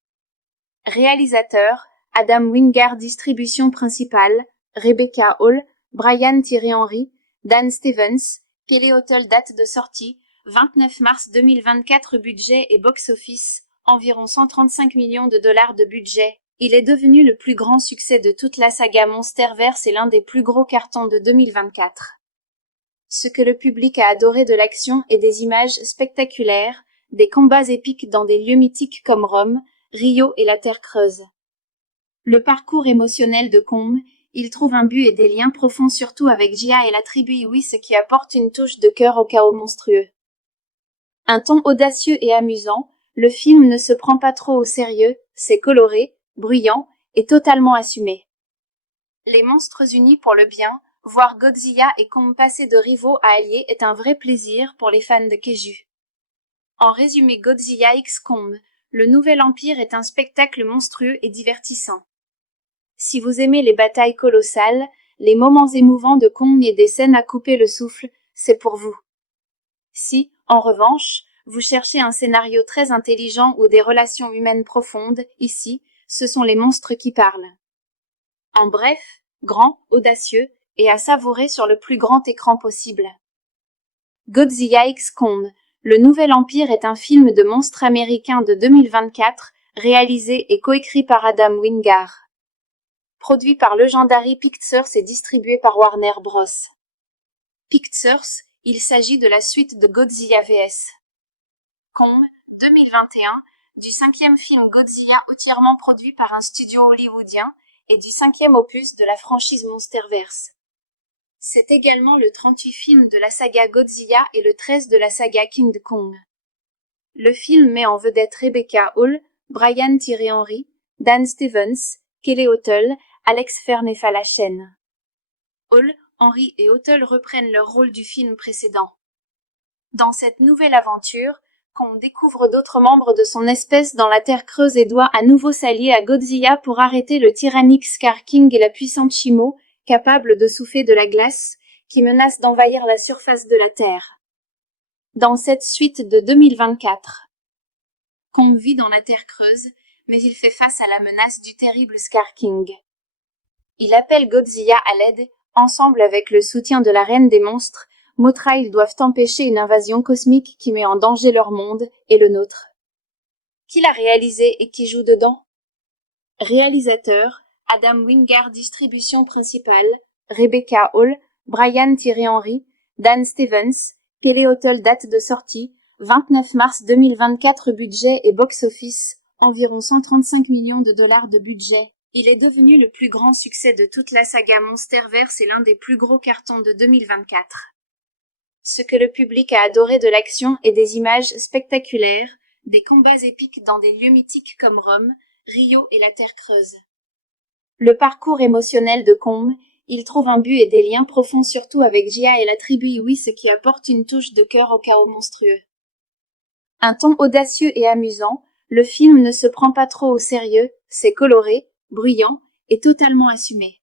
Réalisateur, Adam Wingard. Distribution principale, Rebecca Hall, Brian Tyree Henry, Dan Stevens, Kelly O'Toole. Date de sortie, 29 mars 2024. Budget et box-office, environ 135 millions de dollars de budget. Il est devenu le plus grand succès de toute la saga Monsterverse et l'un des plus gros cartons de 2024. Ce que le public a adoré de l'action et des images spectaculaires, des combats épiques dans des lieux mythiques comme Rome, Rio et la Terre Creuse. Le parcours émotionnel de Kong, il trouve un but et des liens profonds surtout avec Jia et la tribu Iwi, ce qui apporte une touche de cœur au chaos monstrueux. Un ton audacieux et amusant, le film ne se prend pas trop au sérieux, c'est coloré, bruyant et totalement assumé. Les monstres unis pour le bien, voir Godzilla et Kong passer de rivaux à alliés est un vrai plaisir pour les fans de Kaiju. En résumé, Godzilla x Kong, le nouvel empire est un spectacle monstrueux et divertissant. Si vous aimez les batailles colossales, les moments émouvants de Kong et des scènes à couper le souffle, c'est pour vous. Si, en revanche, vous cherchez un scénario très intelligent ou des relations humaines profondes, ici, ce sont les monstres qui parlent. En bref, grand, audacieux, et à savourer sur le plus grand écran possible. Godzilla x Kong, le nouvel empire est un film de monstres américain de 2024, réalisé et coécrit par Adam Wingard. Produit par Legendary Pictures et distribué par Warner Bros. Pictures, il s'agit de la suite de Godzilla vs. Kong, 2021, du 5e film Godzilla entièrement produit par un studio hollywoodien, et du 5e opus de la franchise Monsterverse. C'est également le 38e film de la saga Godzilla et le 13e de la saga King Kong. Le film met en vedette Rebecca Hall, Brian Tyree Henry, Dan Stevens, Kelly Hotel, Alex Fernefalachène. Hall, Henry et Hotel reprennent leur rôle du film précédent. Dans cette nouvelle aventure, Kong découvre d'autres membres de son espèce dans la Terre Creuse et doit à nouveau s'allier à Godzilla pour arrêter le tyrannique Scar King et la puissante Shimo, capable de souffler de la glace, qui menace d'envahir la surface de la Terre. Dans cette suite de 2024, Kong vit dans la Terre Creuse, mais il fait face à la menace du terrible Scar King. Il appelle Godzilla à l'aide, ensemble avec le soutien de la Reine des Monstres. Mothra, ils doivent empêcher une invasion cosmique qui met en danger leur monde et le nôtre. Qui l'a réalisé et qui joue dedans? Réalisateur, Adam Wingard. Distribution principale, Rebecca Hall, Brian Tyree Henry, Dan Stevens, Kelly Hotel. Date de sortie, 29 mars 2024. Budget et box-office, environ 135 millions de dollars de budget. Il est devenu le plus grand succès de toute la saga Monsterverse et l'un des plus gros cartons de 2024. Ce que le public a adoré de l'action et des images spectaculaires, des combats épiques dans des lieux mythiques comme Rome, Rio et la Terre Creuse. Le parcours émotionnel de Kong, il trouve un but et des liens profonds surtout avec Jia et la tribu Iwi, ce qui apporte une touche de cœur au chaos monstrueux. Un ton audacieux et amusant, le film ne se prend pas trop au sérieux, c'est coloré, bruyant et totalement assumé.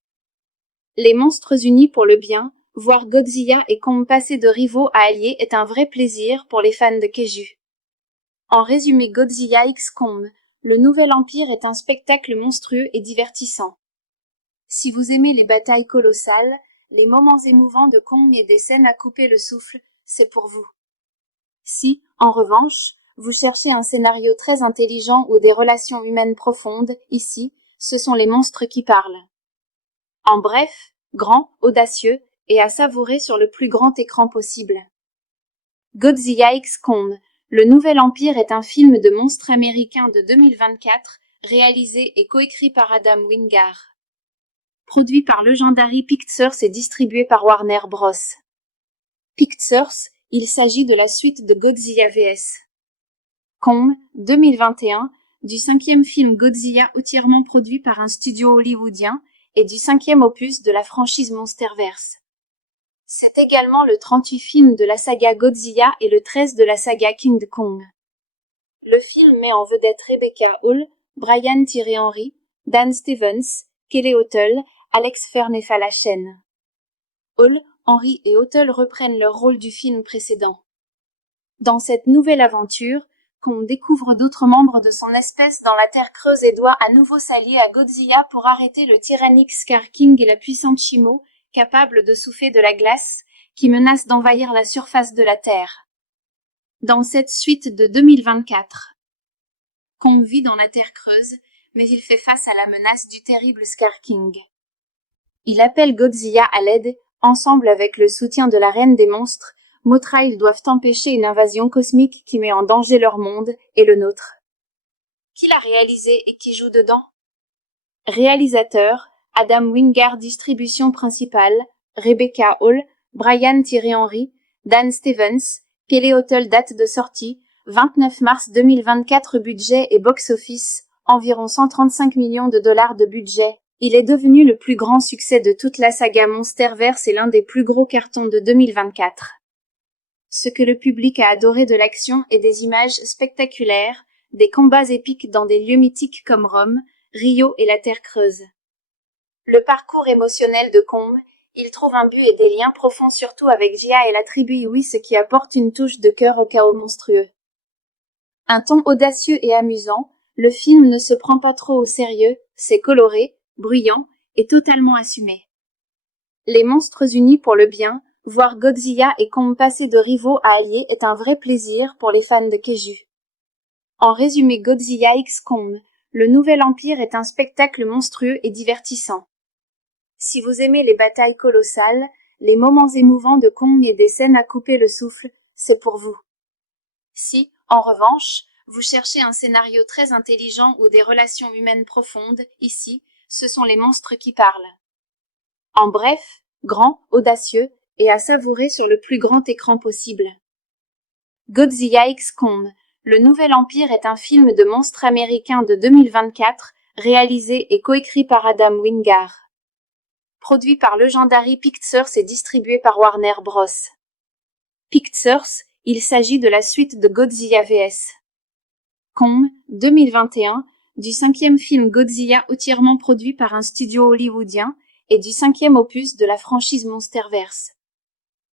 Les monstres unis pour le bien, voir Godzilla et Kong passer de rivaux à alliés est un vrai plaisir pour les fans de Kaiju. En résumé, Godzilla x Kong, le nouvel empire est un spectacle monstrueux et divertissant. Si vous aimez les batailles colossales, les moments émouvants de Kong et des scènes à couper le souffle, c'est pour vous. Si, en revanche, vous cherchez un scénario très intelligent ou des relations humaines profondes, ici, ce sont les monstres qui parlent. En bref, grand, audacieux, et à savourer sur le plus grand écran possible. Godzilla x Kong, le nouvel empire est un film de monstres américain de 2024, réalisé et coécrit par Adam Wingard. Produit par Legendary Pictures et distribué par Warner Bros. Pictures, il s'agit de la suite de Godzilla vs. Kong, 2021, du 5e film Godzilla entièrement produit par un studio hollywoodien, et du 5e opus de la franchise Monsterverse. C'est également le 38e film de la saga Godzilla et le 13e de la saga King Kong. Le film met en vedette Rebecca Hall, Brian Tyree Henry, Dan Stevens, Kelly Hotel, Alex Fernefalachène. Hall, Henry et Hotel reprennent leur rôle du film précédent. Dans cette nouvelle aventure, Kong découvre d'autres membres de son espèce dans la Terre Creuse et doit à nouveau s'allier à Godzilla pour arrêter le tyrannique Scar King et la puissante Shimo, capable de souffler de la glace, qui menace d'envahir la surface de la Terre. Dans cette suite de 2024, Kong vit dans la Terre Creuse, mais il fait face à la menace du terrible Scar King. Il appelle Godzilla à l'aide, ensemble avec le soutien de la Reine des Monstres. Mothra, ils doivent empêcher une invasion cosmique qui met en danger leur monde et le nôtre. Qui l'a réalisé et qui joue dedans? Réalisateur, Adam Wingard. Distribution principale, Rebecca Hall, Brian Thierry Henry, Dan Stevens. Kelly Hotel. Date de sortie, 29 mars 2024. Budget et box-office, environ 135 millions de dollars de budget. Il est devenu le plus grand succès de toute la saga Monsterverse et l'un des plus gros cartons de 2024. Ce que le public a adoré de l'action et des images spectaculaires, des combats épiques dans des lieux mythiques comme Rome, Rio et la Terre Creuse. Le parcours émotionnel de Kong, il trouve un but et des liens profonds surtout avec Jia et la tribu Iwi, ce qui apporte une touche de cœur au chaos monstrueux. Un ton audacieux et amusant, le film ne se prend pas trop au sérieux, c'est coloré, bruyant et totalement assumé. Les monstres unis pour le bien, voir Godzilla et Kong passer de rivaux à alliés est un vrai plaisir pour les fans de Kaiju. En résumé, Godzilla x Kong, le nouvel empire est un spectacle monstrueux et divertissant. Si vous aimez les batailles colossales, les moments émouvants de Kong et des scènes à couper le souffle, c'est pour vous. Si, en revanche, vous cherchez un scénario très intelligent ou des relations humaines profondes, ici, ce sont les monstres qui parlent. En bref, grand, audacieux, et à savourer sur le plus grand écran possible. Godzilla x Kong, le nouvel empire est un film de monstres américain de 2024, réalisé et coécrit par Adam Wingard. Produit par Legendary Pictures et distribué par Warner Bros. Pictures, il s'agit de la suite de Godzilla vs. Kong, 2021, du 5e film Godzilla entièrement produit par un studio hollywoodien, et du 5e opus de la franchise Monsterverse.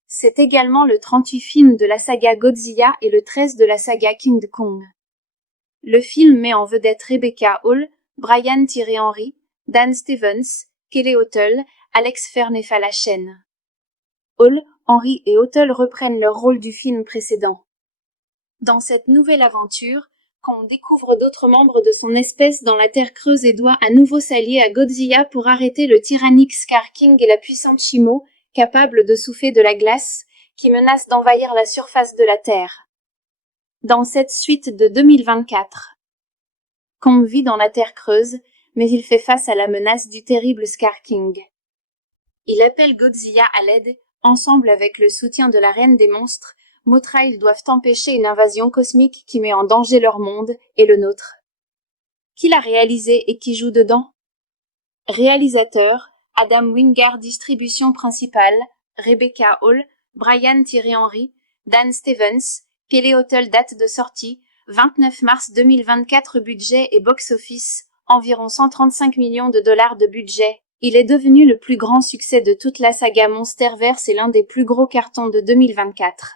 C'est également le 38e film de la saga Godzilla et le 13e de la saga King Kong. Le film met en vedette Rebecca Hall, Brian Thierry Henry, Dan Stevens, Kelly Hotel, Alex Fernefalachen. Hall, Henry et Hotel reprennent leur rôle du film précédent. Dans cette nouvelle aventure, Kong découvre d'autres membres de son espèce dans la Terre Creuse et doit à nouveau s'allier à Godzilla pour arrêter le tyrannique Scar King et la puissante Shimo, capable de souffler de la glace, qui menace d'envahir la surface de la Terre. Dans cette suite de 2024, Kong vit dans la Terre Creuse, mais il fait face à la menace du terrible Scar King. Il appelle Godzilla à l'aide, ensemble avec le soutien de la Reine des Monstres. Mothra, ils doivent empêcher une invasion cosmique qui met en danger leur monde et le nôtre. Qui l'a réalisé et qui joue dedans? Réalisateur, Adam Wingard. Distribution principale, Rebecca Hall, Brian Thierry Henry, Dan Stevens, Kelly Hotel. Date de sortie, 29 mars 2024. Budget et box-office, environ 135 millions de dollars de budget. Il est devenu le plus grand succès de toute la saga Monsterverse et l'un des plus gros cartons de 2024.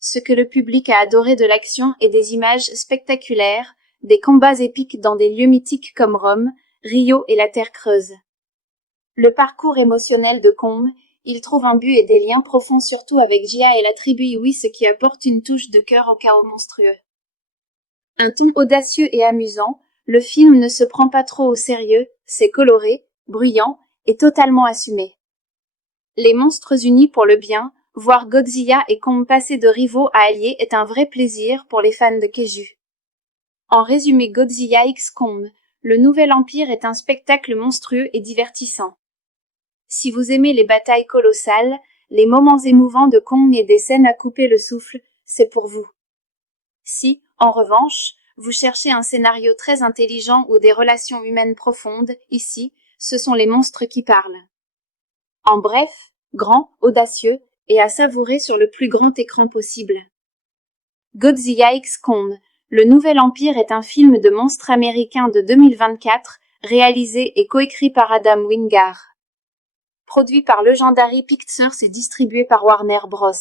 Ce que le public a adoré de l'action et des images spectaculaires, des combats épiques dans des lieux mythiques comme Rome, Rio et la Terre Creuse. Le parcours émotionnel de Kong, il trouve un but et des liens profonds surtout avec Jia et la tribu Iwi, ce qui apporte une touche de cœur au chaos monstrueux. Un ton audacieux et amusant, le film ne se prend pas trop au sérieux, c'est coloré, bruyant et totalement assumé. Les monstres unis pour le bien, voir Godzilla et Kong passer de rivaux à alliés est un vrai plaisir pour les fans de Kaiju. En résumé, Godzilla x Kong, le nouvel empire est un spectacle monstrueux et divertissant. Si vous aimez les batailles colossales, les moments émouvants de Kong et des scènes à couper le souffle, c'est pour vous. Si, en revanche, vous cherchez un scénario très intelligent ou des relations humaines profondes, ici, ce sont les monstres qui parlent. En bref, grand, audacieux, et à savourer sur le plus grand écran possible. Godzilla x Kong, le nouvel empire est un film de monstres américain de 2024, réalisé et coécrit par Adam Wingard. Produit par Legendary Pictures et distribué par Warner Bros.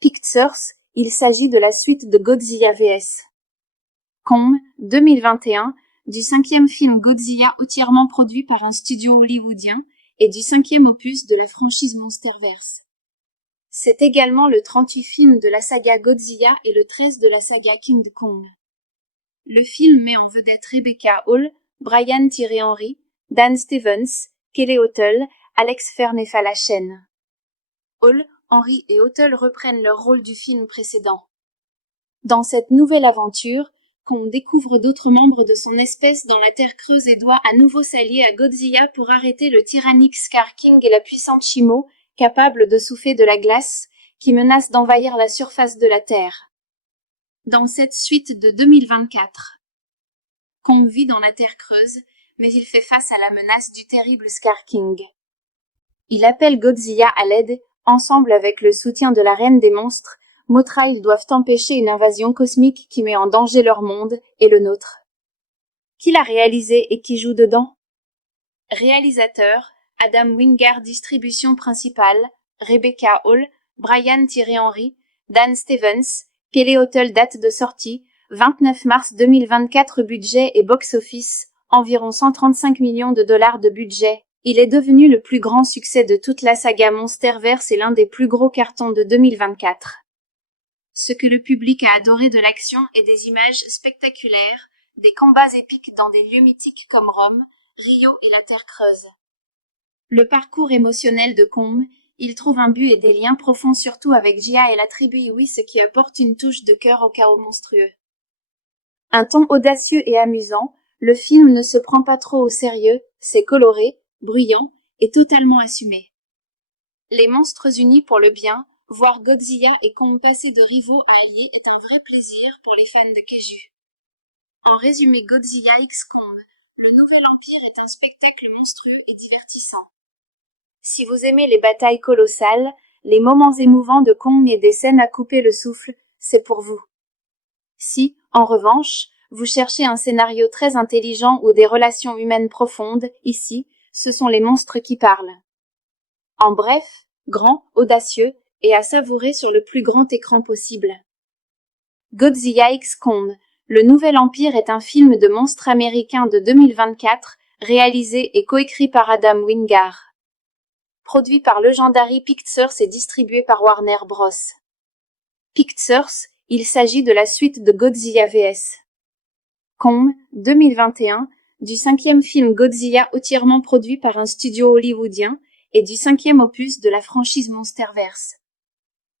Pictures, il s'agit de la suite de Godzilla vs. Kong, 2021, du 5e film Godzilla entièrement produit par un studio hollywoodien, et du 5e opus de la franchise Monsterverse. C'est également le 38e film de la saga Godzilla et le 13e de la saga King Kong. Le film met en vedette Rebecca Hall, Brian Tyree Henry, Dan Stevens, Kelly Hotel, Alex Fernefalachen. Hall, Henry et Hotel reprennent leur rôle du film précédent. Dans cette nouvelle aventure, Kong découvre d'autres membres de son espèce dans la Terre creuse et doit à nouveau s'allier à Godzilla pour arrêter le tyrannique Scar King et la puissante Shimo, capable de souffler de la glace, qui menace d'envahir la surface de la Terre. Dans cette suite de 2024, Kong vit dans la Terre creuse, mais il fait face à la menace du terrible Scar King. Il appelle Godzilla à l'aide, ensemble avec le soutien de la Reine des Monstres. Mothra, ils doivent empêcher une invasion cosmique qui met en danger leur monde et le nôtre. Qui l'a réalisé et qui joue dedans? Réalisateur, Adam Wingard. Distribution principale, Rebecca Hall, Brian Tyree Henry, Dan Stevens, Kelly Hotel. Date de sortie, 29 mars 2024. Budget et box-office, environ 135 millions de dollars de budget. Il est devenu le plus grand succès de toute la saga Monsterverse et l'un des plus gros cartons de 2024. Ce que le public a adoré de l'action et des images spectaculaires, des combats épiques dans des lieux mythiques comme Rome, Rio et la Terre creuse. Le parcours émotionnel de Kong, il trouve un but et des liens profonds surtout avec Jia et la tribu Iwi, ce qui apporte une touche de cœur au chaos monstrueux. Un ton audacieux et amusant, le film ne se prend pas trop au sérieux, c'est coloré, bruyant et totalement assumé. Les monstres unis pour le bien, voir Godzilla et Kong passer de rivaux à alliés est un vrai plaisir pour les fans de Kaiju. En résumé, Godzilla x Kong, le nouvel empire est un spectacle monstrueux et divertissant. Si vous aimez les batailles colossales, les moments émouvants de Kong et des scènes à couper le souffle, c'est pour vous. Si, en revanche, vous cherchez un scénario très intelligent ou des relations humaines profondes, ici, ce sont les monstres qui parlent. En bref, grand, audacieux, et à savourer sur le plus grand écran possible. Godzilla x Kong, le nouvel empire est un film de monstres américain de 2024, réalisé et coécrit par Adam Wingard. Produit par Legendary Pictures et distribué par Warner Bros. Pictures, il s'agit de la suite de Godzilla vs. Kong, 2021, du 5e film Godzilla entièrement produit par un studio hollywoodien, et du 5e opus de la franchise Monsterverse.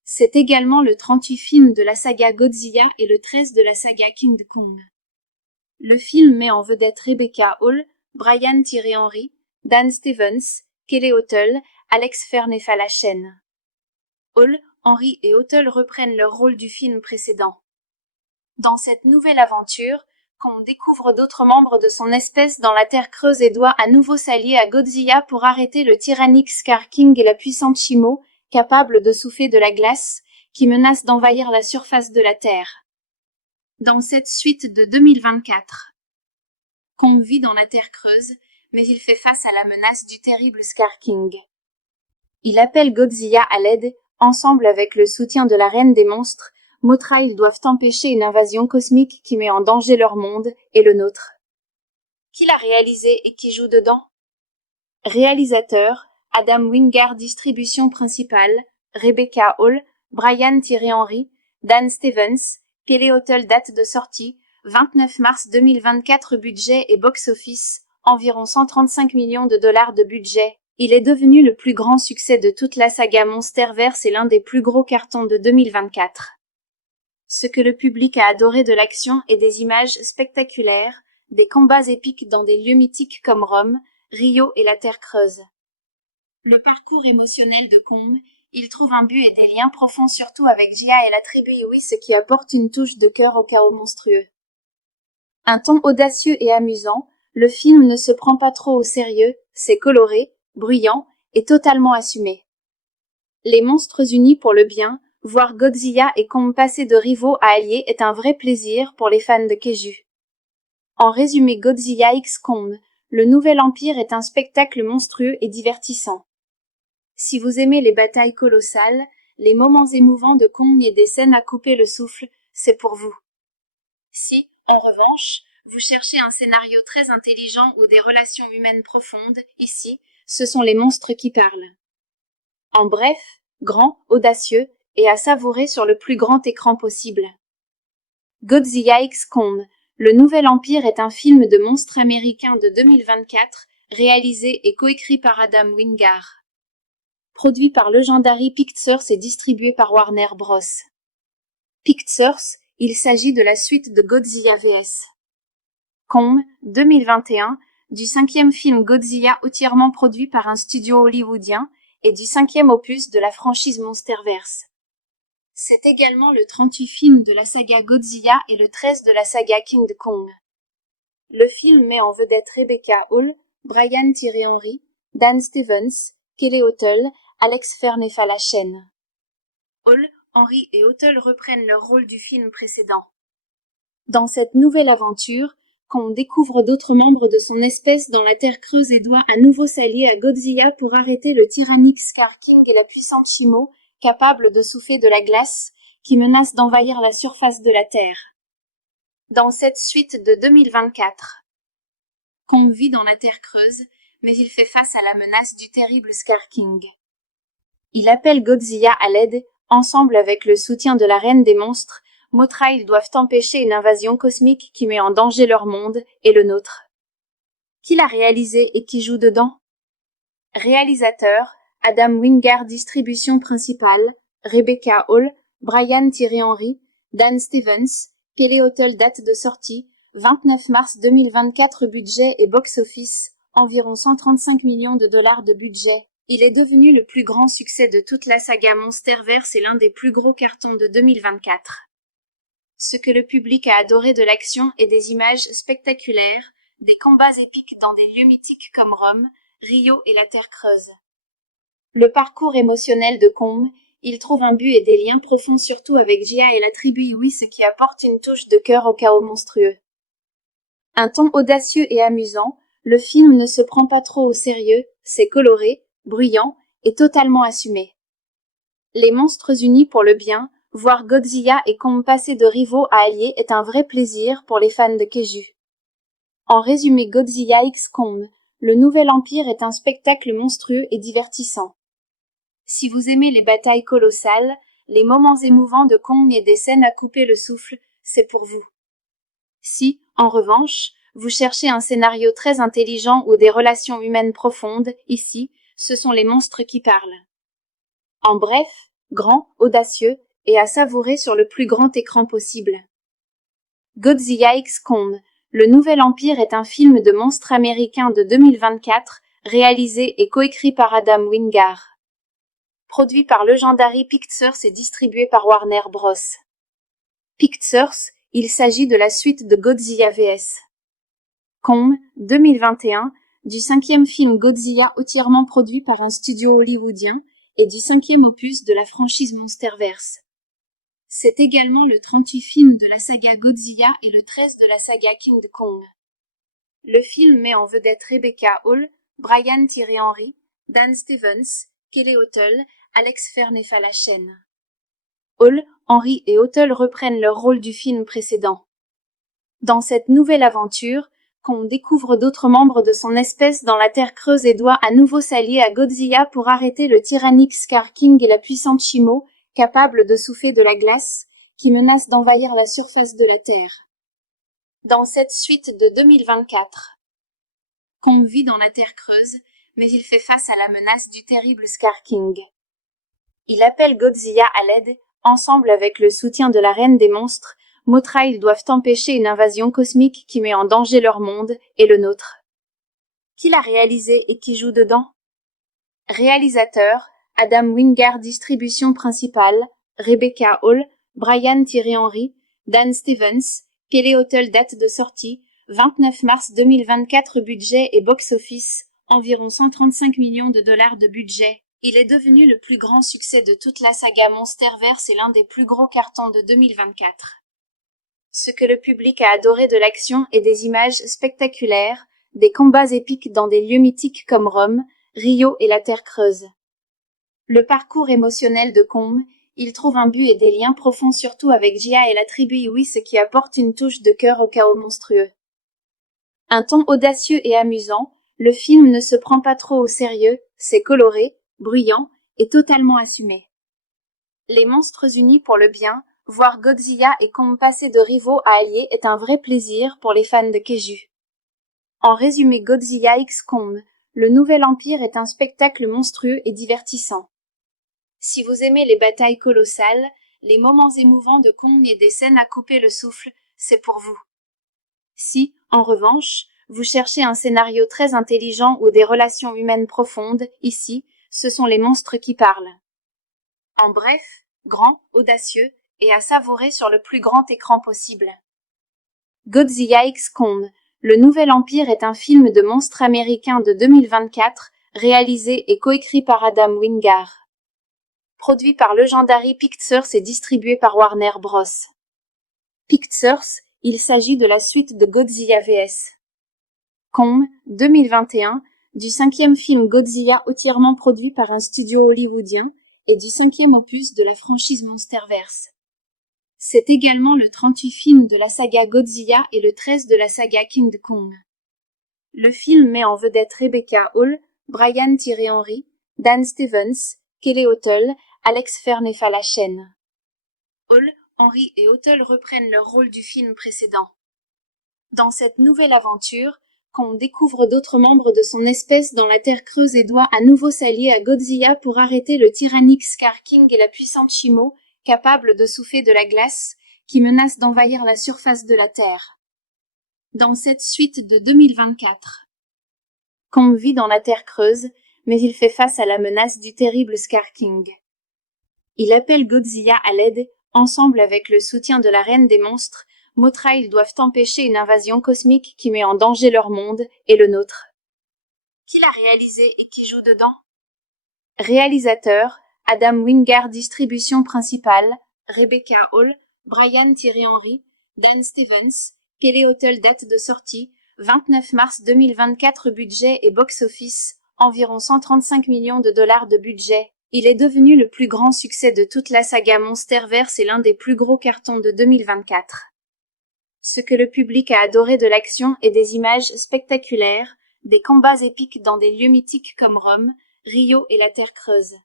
C'est également le 38e film de la saga Godzilla et le 13e de la saga King Kong. Le film met en vedette Rebecca Hall, Brian Tyree Henry, Dan Stevens, Kelly Hotel, Alex Fernefalachen. Hall, Henry et Hotel reprennent leur rôle du film précédent. Dans cette nouvelle aventure, Kong découvre d'autres membres de son espèce dans la Terre creuse et doit à nouveau s'allier à Godzilla pour arrêter le tyrannique Scar King et la puissante Shimo, capable de souffler de la glace, qui menace d'envahir la surface de la Terre. Dans cette suite de 2024, Kong vit dans la Terre creuse, mais il fait face à la menace du terrible Scar King. Il appelle Godzilla à l'aide, ensemble avec le soutien de la Reine des Monstres. Mothra, ils doivent empêcher une invasion cosmique qui met en danger leur monde et le nôtre. Qui l'a réalisé et qui joue dedans? Réalisateur, Adam Wingard. Distribution principale, Rebecca Hall, Brian Tyree Henry, Dan Stevens, Kelly Hotel. Date de sortie, 29 mars 2024. Budget et box-office, environ 135 millions de dollars de budget. Il est devenu le plus grand succès de toute la saga Monsterverse et l'un des plus gros cartons de 2024. Ce que le public a adoré de l'action et des images spectaculaires, des combats épiques dans des lieux mythiques comme Rome, Rio et la Terre creuse. Le parcours émotionnel de Kong, il trouve un but et des liens profonds surtout avec Jia et la tribu Iwi, ce qui apporte une touche de cœur au chaos monstrueux. Un ton audacieux et amusant, le film ne se prend pas trop au sérieux, c'est coloré, bruyant et totalement assumé. Les monstres unis pour le bien, voir Godzilla et Kong passer de rivaux à alliés est un vrai plaisir pour les fans de Kaiju. En résumé, Godzilla x Kong, le nouvel empire est un spectacle monstrueux et divertissant. Si vous aimez les batailles colossales, les moments émouvants de Kong et des scènes à couper le souffle, c'est pour vous. Si, en revanche, vous cherchez un scénario très intelligent ou des relations humaines profondes, ici, ce sont les monstres qui parlent. En bref, grand, audacieux, et à savourer sur le plus grand écran possible. Godzilla x Kong, Le Nouvel Empire est un film de monstres américain de 2024, réalisé et coécrit par Adam Wingard. Produit par Legendary Pictures et distribué par Warner Bros. Pictures, il s'agit de la suite de Godzilla vs. Kong, 2021, du 5e film Godzilla entièrement produit par un studio hollywoodien, et du 5e opus de la franchise Monsterverse. C'est également le 38e film de la saga Godzilla et le 13 de la saga King Kong. Le film met en vedette Rebecca Hall, Brian Tyree Henry, Dan Stevens, Kelly Hotel, Alex Fernefalachen. Hall, Henry et Hotel reprennent leur rôle du film précédent. Dans cette nouvelle aventure, Kong découvre d'autres membres de son espèce dans la Terre creuse et doit à nouveau s'allier à Godzilla pour arrêter le tyrannique Scar King et la puissante Shimo, capable de souffler de la glace, qui menace d'envahir la surface de la Terre. Dans cette suite de 2024, Kong vit dans la Terre creuse, mais il fait face à la menace du terrible Scar King. Il appelle Godzilla à l'aide, ensemble avec le soutien de la Reine des Monstres. Mothra, ils doivent empêcher une invasion cosmique qui met en danger leur monde et le nôtre. Qui l'a réalisé et qui joue dedans? Réalisateur, Adam Wingard. Distribution principale, Rebecca Hall, Brian Tyree Henry, Dan Stevens, Kelly Hotel. Date de sortie, 29 mars 2024. Budget et box-office, environ 135 millions de dollars de budget. Il est devenu le plus grand succès de toute la saga Monsterverse et l'un des plus gros cartons de 2024. Ce que le public a adoré de l'action et des images spectaculaires, des combats épiques dans des lieux mythiques comme Rome, Rio et la Terre creuse. Le parcours émotionnel de Kong, il trouve un but et des liens profonds surtout avec Jia et la tribu Iwi, ce qui apporte une touche de cœur au chaos monstrueux. Un ton audacieux et amusant, le film ne se prend pas trop au sérieux, c'est coloré, bruyant et totalement assumé. Les monstres unis pour le bien, voir Godzilla et Kong passer de rivaux à alliés est un vrai plaisir pour les fans de Kaiju. En résumé, Godzilla x Kong, le Nouvel Empire est un spectacle monstrueux et divertissant. Si vous aimez les batailles colossales, les moments émouvants de Kong et des scènes à couper le souffle, c'est pour vous. Si, en revanche, vous cherchez un scénario très intelligent ou des relations humaines profondes, ici, ce sont les monstres qui parlent. En bref, grand, audacieux, et à savourer sur le plus grand écran possible. Godzilla x Kong, le Nouvel Empire est un film de monstres américain de 2024, réalisé et coécrit par Adam Wingard. Produit par Legendary Pictures et distribué par Warner Bros. Pictures, il s'agit de la suite de Godzilla vs. Kong, 2021, du 5e film Godzilla entièrement produit par un studio hollywoodien, et du 5e opus de la franchise Monsterverse. C'est également le 38e film de la saga Godzilla et le 13 de la saga King Kong. Le film met en vedette Rebecca Hall, Brian Tyree Henry, Dan Stevens, Kelly Hotel, Alex Fernefalachen. Hall, Henry et Hotel reprennent leur rôle du film précédent. Dans cette nouvelle aventure, Kong découvre d'autres membres de son espèce dans la Terre creuse et doit à nouveau s'allier à Godzilla pour arrêter le tyrannique Scar King et la puissante Shimo, capable de souffler de la glace, qui menace d'envahir la surface de la Terre. Dans cette suite de 2024, Kong vit dans la Terre creuse, mais il fait face à la menace du terrible Scar King. Il appelle Godzilla à l'aide, ensemble avec le soutien de la Reine des Monstres. Mothra, ils doivent empêcher une invasion cosmique qui met en danger leur monde et le nôtre. Qui l'a réalisé et qui joue dedans? Réalisateur, Adam Wingard. Distribution principale, Rebecca Hall, Brian Tyree Henry, Dan Stevens, Kelly Hotel. Date de sortie, 29 mars 2024. Budget et box-office, environ 135 millions de dollars de budget. Il est devenu le plus grand succès de toute la saga Monsterverse et l'un des plus gros cartons de 2024. Ce que le public a adoré de l'action et des images spectaculaires, des combats épiques dans des lieux mythiques comme Rome, Rio et la Terre creuse. Le parcours émotionnel de Kong, il trouve un but et des liens profonds surtout avec Jia et la tribu Iwi, ce qui apporte une touche de cœur au chaos monstrueux. Un ton audacieux et amusant, le film ne se prend pas trop au sérieux, c'est coloré, bruyant et totalement assumé. Les monstres unis pour le bien, voir Godzilla et Kong passer de rivaux à alliés est un vrai plaisir pour les fans de Kaiju. En résumé, Godzilla x Kong, le nouvel empire est un spectacle monstrueux et divertissant. Si vous aimez les batailles colossales, les moments émouvants de Kong et des scènes à couper le souffle, c'est pour vous. Si, en revanche, vous cherchez un scénario très intelligent ou des relations humaines profondes, ici, ce sont les monstres qui parlent. En bref, grand, audacieux, et à savourer sur le plus grand écran possible. Godzilla x Kong, le nouvel empire est un film de monstres américain de 2024, réalisé et coécrit par Adam Wingard. Produit par Legendary Pictures et distribué par Warner Bros. Pictures, il s'agit de la suite de Godzilla vs. Kong, 2021, du 5e film Godzilla entièrement produit par un studio hollywoodien, et du 5e opus de la franchise Monsterverse. C'est également le 38e film de la saga Godzilla et le 13 de la saga King Kong. Le film met en vedette Rebecca Hall, Brian Tyree Henry, Dan Stevens, Kelly O'Toole, Alex Ferney-Falachen. Hall, Henry et O'Toole reprennent leur rôle du film précédent. Dans cette nouvelle aventure, Kong découvre d'autres membres de son espèce dans la Terre creuse et doit à nouveau s'allier à Godzilla pour arrêter le tyrannique Scar King et la puissante Shimo, capable de souffler de la glace, qui menace d'envahir la surface de la Terre. Dans cette suite de 2024, Kong vit dans la Terre creuse, mais il fait face à la menace du terrible Scar King. Il appelle Godzilla à l'aide, ensemble avec le soutien de la Reine des Monstres. Mothra, ils doivent empêcher une invasion cosmique qui met en danger leur monde et le nôtre. Qui l'a réalisé et qui joue dedans? Réalisateur, Adam Wingard. Distribution principale, Rebecca Hall, Brian Tyree Henry, Dan Stevens, Kelly O'Toole. Date de sortie, 29 mars 2024. Budget et box-office, environ 135 millions de dollars de budget. Il est devenu le plus grand succès de toute la saga Monsterverse et l'un des plus gros cartons de 2024. Ce que le public a adoré de l'action et des images spectaculaires, des combats épiques dans des lieux mythiques comme Rome, Rio et la Terre creuse.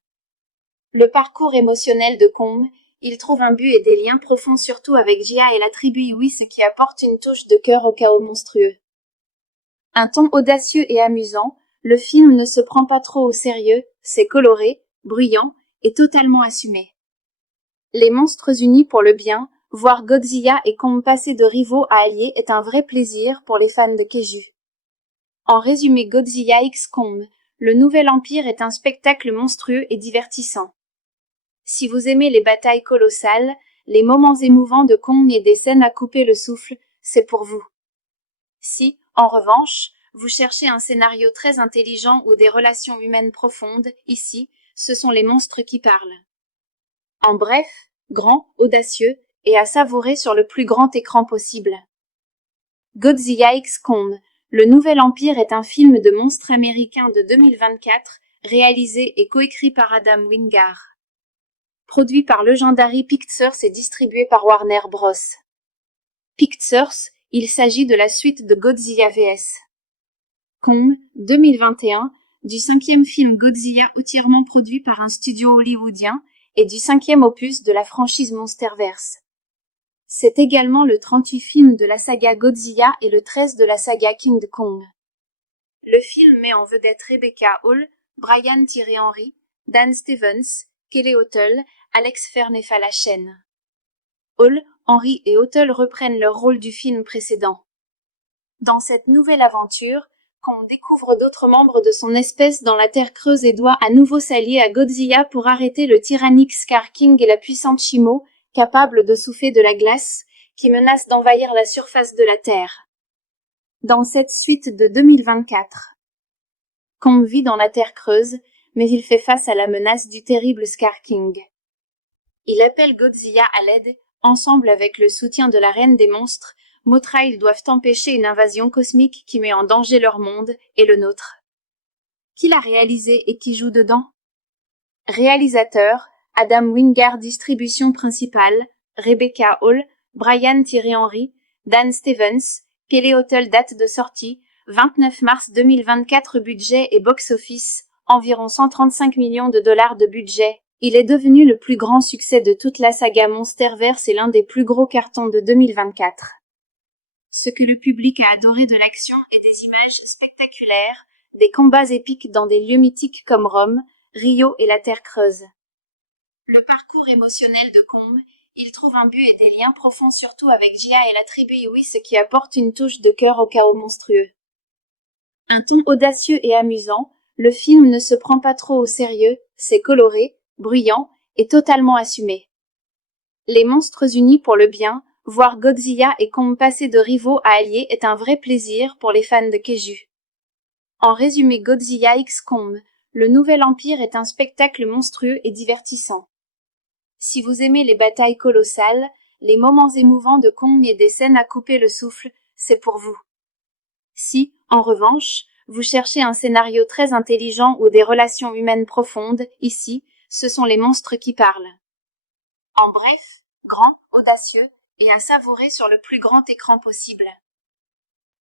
Le parcours émotionnel de Kong, il trouve un but et des liens profonds surtout avec Jia et la tribu Iwi, ce qui apporte une touche de cœur au chaos monstrueux. Un ton audacieux et amusant, le film ne se prend pas trop au sérieux, c'est coloré, bruyant et totalement assumé. Les monstres unis pour le bien, voir Godzilla et Kong passer de rivaux à alliés est un vrai plaisir pour les fans de Kaiju. En résumé, Godzilla x Kong, le nouvel empire est un spectacle monstrueux et divertissant. Si vous aimez les batailles colossales, les moments émouvants de Kong et des scènes à couper le souffle, c'est pour vous. Si, en revanche, vous cherchez un scénario très intelligent ou des relations humaines profondes, ici, ce sont les monstres qui parlent. En bref, grand, audacieux, et à savourer sur le plus grand écran possible. Godzilla x Kong, le nouvel empire est un film de monstres américain de 2024, réalisé et coécrit par Adam Wingard. Produit par Legendary Pictures et distribué par Warner Bros. Pictures, il s'agit de la suite de Godzilla vs. Kong, 2021, du 5e film Godzilla entièrement produit par un studio hollywoodien, et du 5e opus de la franchise Monsterverse. C'est également le 38e film de la saga Godzilla et le 13 de la saga King Kong. Le film met en vedette Rebecca Hall, Brian Tyree Henry, Dan Stevens, Kelly O'Toole, Alex Ferney-Falachen. Hall, Henry et O'Toole reprennent leur rôle du film précédent. Dans cette nouvelle aventure, Kong découvre d'autres membres de son espèce dans la Terre creuse et doit à nouveau s'allier à Godzilla pour arrêter le tyrannique Scar King et la puissante Shimo, capable de souffler de la glace, qui menace d'envahir la surface de la Terre. Dans cette suite de 2024, Kong vit dans la Terre creuse, mais il fait face à la menace du terrible Scar King. Il appelle Godzilla à l'aide, ensemble avec le soutien de la Reine des Monstres. Mothra, ils doivent empêcher une invasion cosmique qui met en danger leur monde et le nôtre. Qui l'a réalisé et qui joue dedans? Réalisateur, Adam Wingard. Distribution principale, Rebecca Hall, Brian Tyree Henry, Dan Stevens, Kelly O'Toole. Date de sortie, 29 mars 2024. Budget et box-office, environ 135 millions de dollars de budget. Il est devenu le plus grand succès de toute la saga Monsterverse et l'un des plus gros cartons de 2024. Ce que le public a adoré de l'action et des images spectaculaires, des combats épiques dans des lieux mythiques comme Rome, Rio et la Terre Creuse. Le parcours émotionnel de Kong, il trouve un but et des liens profonds surtout avec Jia et la tribu Yui, ce qui apporte une touche de cœur au chaos monstrueux. Un ton audacieux et amusant, le film ne se prend pas trop au sérieux, c'est coloré, bruyant et totalement assumé. Les monstres unis pour le bien, voir Godzilla et Kong passer de rivaux à alliés est un vrai plaisir pour les fans de Kaiju. En résumé, Godzilla x Kong, le nouvel empire est un spectacle monstrueux et divertissant. Si vous aimez les batailles colossales, les moments émouvants de Kong et des scènes à couper le souffle, c'est pour vous. Si, en revanche, vous cherchez un scénario très intelligent ou des relations humaines profondes, ici, ce sont les monstres qui parlent. En bref, grand, audacieux, et à savourer sur le plus grand écran possible.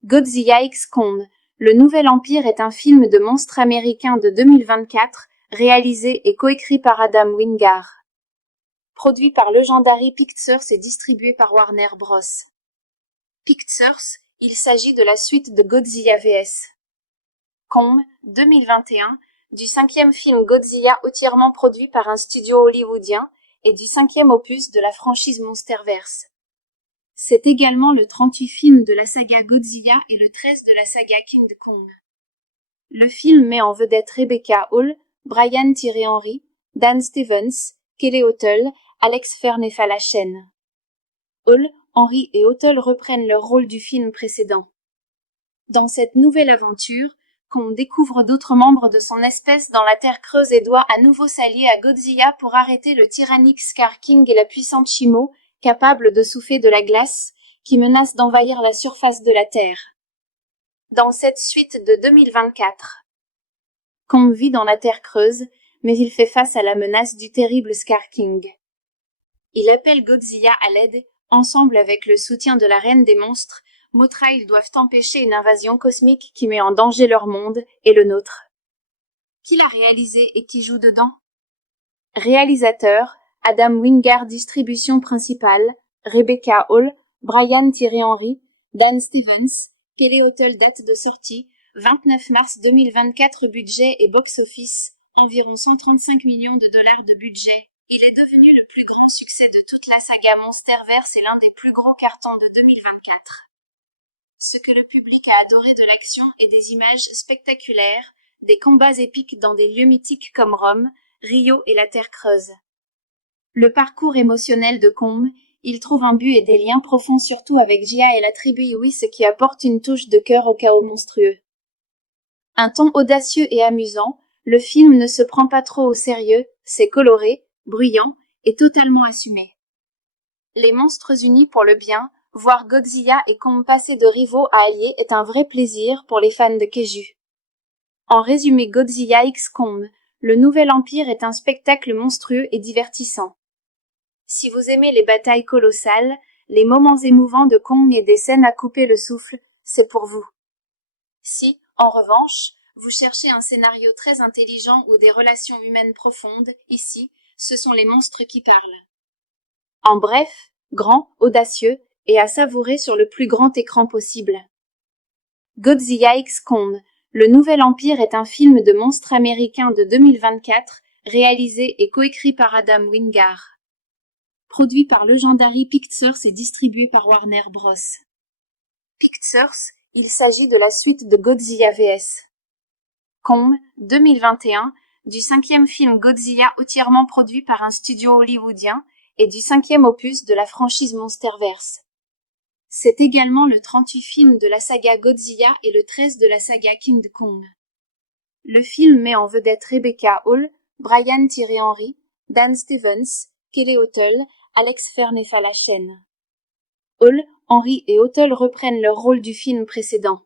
Godzilla x Kong, le nouvel empire est un film de monstres américain de 2024, réalisé et coécrit par Adam Wingard. Produit par Legendary Pictures et distribué par Warner Bros. Pictures, il s'agit de la suite de Godzilla vs. Kong, 2021, du cinquième film Godzilla entièrement produit par un studio hollywoodien, et du cinquième opus de la franchise Monsterverse. C'est également le 38e film de la saga Godzilla et le 13 de la saga King Kong. Le film met en vedette Rebecca Hall, Brian Tyree Henry, Dan Stevens, Kelly Hotel, Alex Fernefalachen. Hall, Henry et Hotel reprennent leur rôle du film précédent. Dans cette nouvelle aventure, Kong découvre d'autres membres de son espèce dans la Terre Creuse et doit à nouveau s'allier à Godzilla pour arrêter le tyrannique Scar King et la puissante Shimo, capable de souffler de la glace, qui menace d'envahir la surface de la Terre. Dans cette suite de 2024, Kong vit dans la Terre Creuse, mais il fait face à la menace du terrible Scar King. Il appelle Godzilla à l'aide, ensemble avec le soutien de la Reine des Monstres. Mothra, ils doivent empêcher une invasion cosmique qui met en danger leur monde et le nôtre. Qui l'a réalisé et qui joue dedans? Réalisateur, Adam Wingard. Distribution principale, Rebecca Hall, Brian Tyree Henry, Dan Stevens, Kelly Hotel. Date de sortie, 29 mars 2024. Budget et box-office, environ 135 millions de dollars de budget. Il est devenu le plus grand succès de toute la saga Monsterverse et l'un des plus gros cartons de 2024. Ce que le public a adoré de l'action et des images spectaculaires, des combats épiques dans des lieux mythiques comme Rome, Rio et la Terre Creuse. Le parcours émotionnel de Kong, il trouve un but et des liens profonds surtout avec Jia et la tribu Yui, ce qui apporte une touche de cœur au chaos monstrueux. Un ton audacieux et amusant, le film ne se prend pas trop au sérieux, c'est coloré, bruyant et totalement assumé. Les monstres unis pour le bien, voir Godzilla et Kong passer de rivaux à alliés est un vrai plaisir pour les fans de Kaiju. En résumé, Godzilla x Kong, le nouvel empire est un spectacle monstrueux et divertissant. Si vous aimez les batailles colossales, les moments émouvants de Kong et des scènes à couper le souffle, c'est pour vous. Si, en revanche, vous cherchez un scénario très intelligent ou des relations humaines profondes, ici, ce sont les monstres qui parlent. En bref, grand, audacieux, et à savourer sur le plus grand écran possible. Godzilla x Kong, le nouvel empire est un film de monstres américain de 2024, réalisé et coécrit par Adam Wingard. Produit par Legendary Pictures et distribué par Warner Bros. Pictures, il s'agit de la suite de Godzilla vs. Kong, 2021, du cinquième film Godzilla entièrement produit par un studio hollywoodien, et du cinquième opus de la franchise Monsterverse. C'est également le 38e film de la saga Godzilla et le 13 de la saga King Kong. Le film met en vedette Rebecca Hall, Brian Tyree Henry, Dan Stevens, Kelly Hotel, Alex Fernefalachen. Hall, Henry et Hotel reprennent leur rôle du film précédent.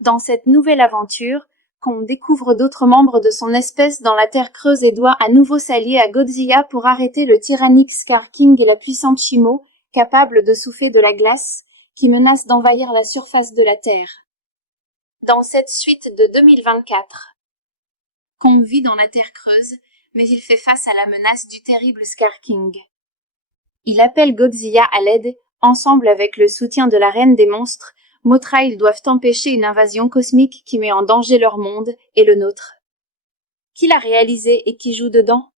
Dans cette nouvelle aventure, Kong découvre d'autres membres de son espèce dans la Terre Creuse et doit à nouveau s'allier à Godzilla pour arrêter le tyrannique Scar King et la puissante Shimo, capable de souffler de la glace, qui menace d'envahir la surface de la Terre. Dans cette suite de 2024, Kong vit dans la Terre Creuse, mais il fait face à la menace du terrible Scar King. Il appelle Godzilla à l'aide, ensemble avec le soutien de la Reine des Monstres. Mothra, ils doivent empêcher une invasion cosmique qui met en danger leur monde et le nôtre. Qui l'a réalisé et qui joue dedans?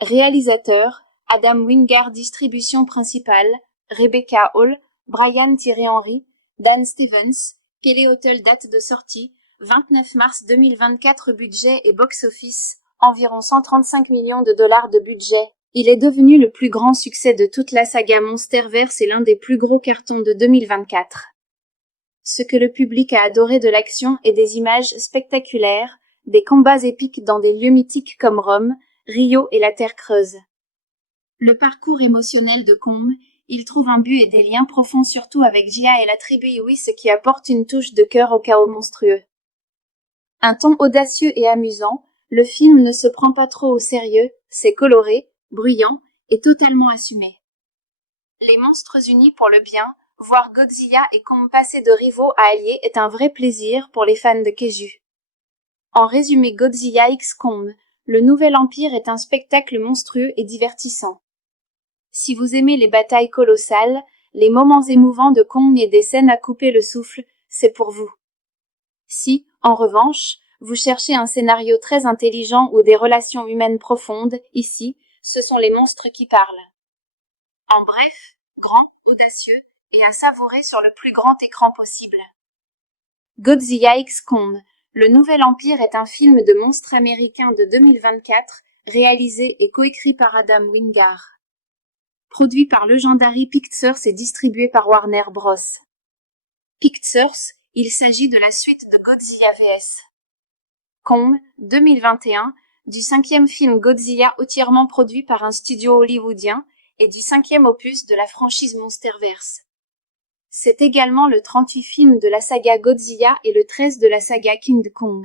Réalisateur, Adam Wingard. Distribution principale, Rebecca Hall, Brian-Thierry Henry, Dan Stevens. Kelly Hotel. Date de sortie, 29 mars 2024. Budget et box-office, environ 135 millions de dollars de budget. Il est devenu le plus grand succès de toute la saga Monsterverse et l'un des plus gros cartons de 2024. Ce que le public a adoré de l'action et des images spectaculaires, des combats épiques dans des lieux mythiques comme Rome, Rio et la Terre Creuse. Le parcours émotionnel de Kong, il trouve un but et des liens profonds surtout avec Jia et la tribu Iwi, ce qui apporte une touche de cœur au chaos monstrueux. Un ton audacieux et amusant, le film ne se prend pas trop au sérieux, c'est coloré, bruyant et totalement assumé. Les monstres unis pour le bien, voir Godzilla et Kong passer de rivaux à alliés est un vrai plaisir pour les fans de Kaiju. En résumé, Godzilla x Kong, le nouvel empire est un spectacle monstrueux et divertissant. Si vous aimez les batailles colossales, les moments émouvants de Kong et des scènes à couper le souffle, c'est pour vous. Si, en revanche, vous cherchez un scénario très intelligent ou des relations humaines profondes, ici, ce sont les monstres qui parlent. En bref, grand, audacieux, et à savourer sur le plus grand écran possible. Godzilla x Kong, le nouvel empire est un film de monstres américain de 2024, réalisé et coécrit par Adam Wingard. Produit par Legendary Pictures et distribué par Warner Bros. Pictures, il s'agit de la suite de Godzilla vs. Kong, 2021, du 5e film Godzilla entièrement produit par un studio hollywoodien, et du 5e opus de la franchise Monsterverse. C'est également le 38e film de la saga Godzilla et le 13 de la saga King Kong.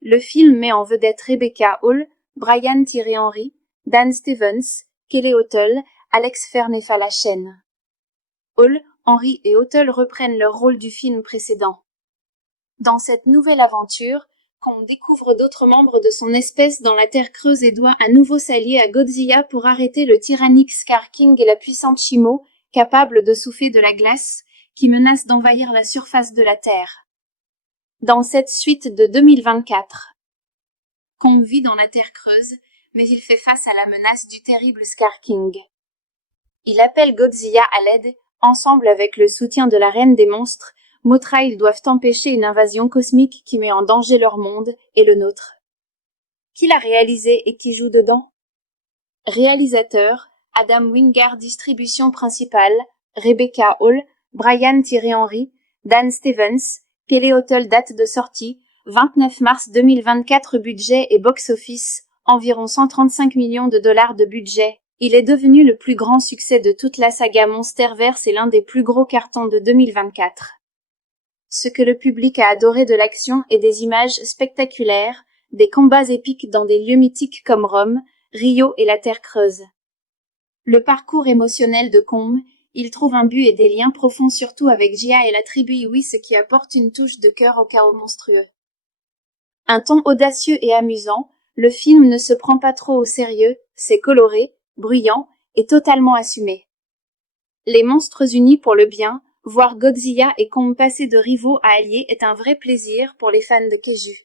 Le film met en vedette Rebecca Hall, Brian-Thierry Henry, Dan Stevens, Kelly Hotel, Alex Fernefalachène. Hall, Henry et Hotel reprennent leur rôle du film précédent. Dans cette nouvelle aventure, Kong découvre d'autres membres de son espèce dans la Terre Creuse et doit à nouveau s'allier à Godzilla pour arrêter le tyrannique Scar King et la puissante Shimo, capable de souffler de la glace, qui menace d'envahir la surface de la Terre. Dans cette suite de 2024, Kong vit dans la Terre Creuse, mais il fait face à la menace du terrible Scar King. Il appelle Godzilla à l'aide, ensemble avec le soutien de la Reine des Monstres. Mothra, ils doivent empêcher une invasion cosmique qui met en danger leur monde et le nôtre. Qui l'a réalisé et qui joue dedans? Réalisateur, Adam Wingard. Distribution principale, Rebecca Hall, Brian-Thierry Henry, Dan Stevens, Kelly Hotel. Date de sortie, 29 mars 2024. Budget et box-office, environ 135 millions de dollars de budget. Il est devenu le plus grand succès de toute la saga Monsterverse et l'un des plus gros cartons de 2024. Ce que le public a adoré de l'action et des images spectaculaires, des combats épiques dans des lieux mythiques comme Rome, Rio et la Terre Creuse. Le parcours émotionnel de Kong, il trouve un but et des liens profonds surtout avec Jia et la tribu Iwi, ce qui apporte une touche de cœur au chaos monstrueux. Un ton audacieux et amusant, le film ne se prend pas trop au sérieux, c'est coloré, bruyant et totalement assumé. Les monstres unis pour le bien, voir Godzilla et Kong passer de rivaux à alliés est un vrai plaisir pour les fans de Kaiju.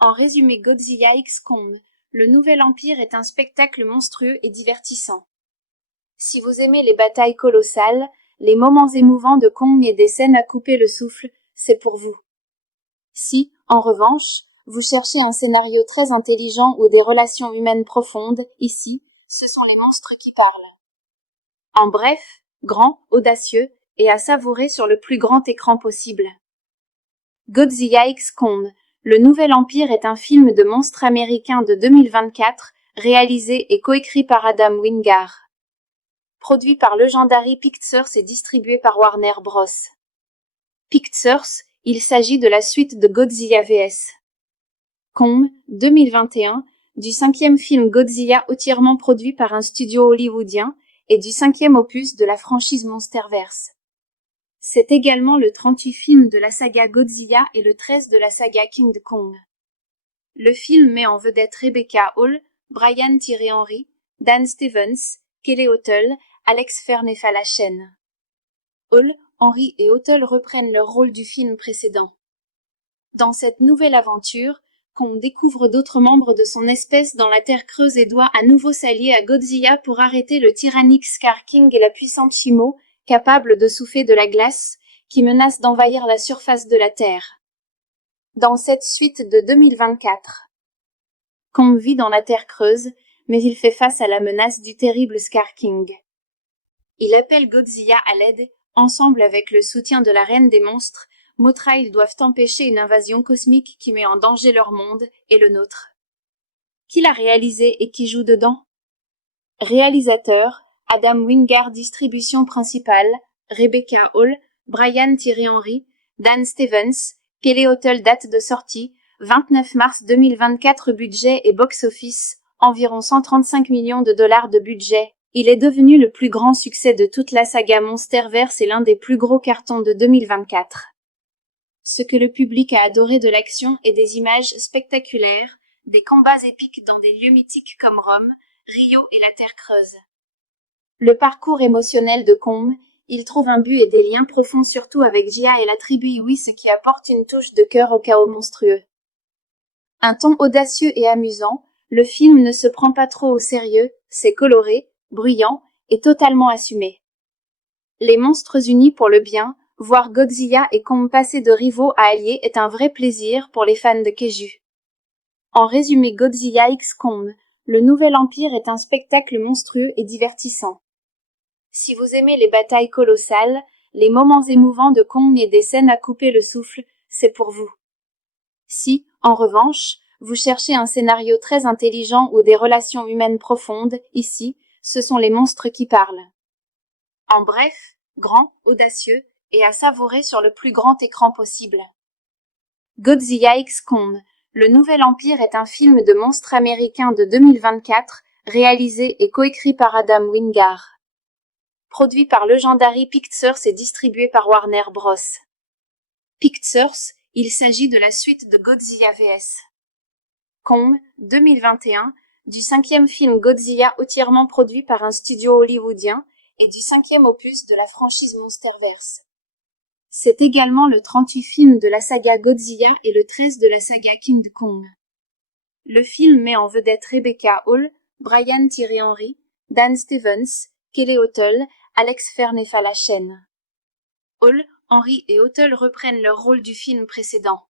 En résumé, Godzilla x Kong, le nouvel empire est un spectacle monstrueux et divertissant. Si vous aimez les batailles colossales, les moments émouvants de Kong et des scènes à couper le souffle, c'est pour vous. Si, en revanche, vous cherchez un scénario très intelligent ou des relations humaines profondes, ici, ce sont les monstres qui parlent. En bref, grand, audacieux, et à savourer sur le plus grand écran possible. Godzilla x Kong, le nouvel empire est un film de monstres américain de 2024, réalisé et coécrit par Adam Wingard. Produit par Legendary Pictures et distribué par Warner Bros. Pictures, il s'agit de la suite de Godzilla vs. Kong, 2021, du 5e film Godzilla entièrement produit par un studio hollywoodien, et du 5e opus de la franchise Monsterverse. C'est également le 38e film de la saga Godzilla et le 13 de la saga King Kong. Le film met en vedette Rebecca Hall, Brian Tyree Henry, Dan Stevens, Kelly Hotel, Alex Fernefalachen. Hall, Henry et Hotel reprennent leur rôle du film précédent. Dans cette nouvelle aventure, Kong découvre d'autres membres de son espèce dans la Terre creuse et doit à nouveau s'allier à Godzilla pour arrêter le tyrannique Scar King et la puissante Shimo, capable de souffler de la glace, qui menace d'envahir la surface de la Terre. Dans cette suite de 2024, Kong vit dans la Terre creuse, mais il fait face à la menace du terrible Scar King. Il appelle Godzilla à l'aide, ensemble avec le soutien de la Reine des Monstres. Mothra, ils doivent empêcher une invasion cosmique qui met en danger leur monde et le nôtre. Qui l'a réalisé et qui joue dedans? Réalisateur, Adam Wingard. Distribution principale, Rebecca Hall, Brian Tyree Henry, Dan Stevens, Kelly Hotel. Date de sortie, 29 mars 2024. Budget et box-office, environ 135 millions de dollars de budget. Il est devenu le plus grand succès de toute la saga Monsterverse et l'un des plus gros cartons de 2024. Ce que le public a adoré de l'action et des images spectaculaires, des combats épiques dans des lieux mythiques comme Rome, Rio et la Terre creuse. Le parcours émotionnel de Kong, il trouve un but et des liens profonds surtout avec Jia et la tribu Iwi, ce qui apporte une touche de cœur au chaos monstrueux. Un ton audacieux et amusant, le film ne se prend pas trop au sérieux, c'est coloré, bruyant et totalement assumé. Les monstres unis pour le bien, voir Godzilla et Kong passer de rivaux à alliés est un vrai plaisir pour les fans de Kaiju. En résumé, Godzilla x Kong, le nouvel empire est un spectacle monstrueux et divertissant. Si vous aimez les batailles colossales, les moments émouvants de Kong et des scènes à couper le souffle, c'est pour vous. Si, en revanche, vous cherchez un scénario très intelligent ou des relations humaines profondes, ici, ce sont les monstres qui parlent. En bref, grand, audacieux, et à savourer sur le plus grand écran possible. Godzilla x Kong, le nouvel empire est un film de monstres américain de 2024, réalisé et coécrit par Adam Wingard. Produit par Legendary Pictures et distribué par Warner Bros. Pictures, il s'agit de la suite de Godzilla vs. Kong, 2021, du 5e film Godzilla entièrement produit par un studio hollywoodien, et du 5e opus de la franchise Monsterverse. C'est également le 38e film de la saga Godzilla et le 13 de la saga King Kong. Le film met en vedette Rebecca Hall, Brian Tyree Henry, Dan Stevens, Kelly Hotel, Alex Fernefalachen. Hall, Henry et Hotel reprennent leur rôle du film précédent.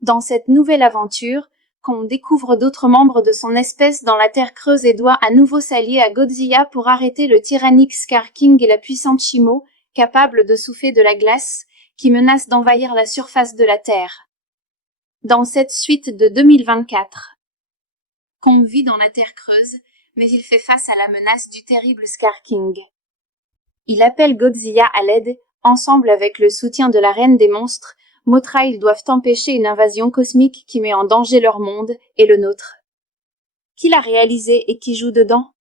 Dans cette nouvelle aventure, Kong découvre d'autres membres de son espèce dans la Terre creuse et doit à nouveau s'allier à Godzilla pour arrêter le tyrannique Scar King et la puissante Shimo, capable de souffler de la glace, qui menace d'envahir la surface de la Terre. Dans cette suite de 2024, Kong vit dans la Terre creuse, mais il fait face à la menace du terrible Scar King. Il appelle Godzilla à l'aide, ensemble avec le soutien de la Reine des Monstres. Mothra, ils doivent empêcher une invasion cosmique qui met en danger leur monde et le nôtre. Qui l'a réalisé et qui joue dedans?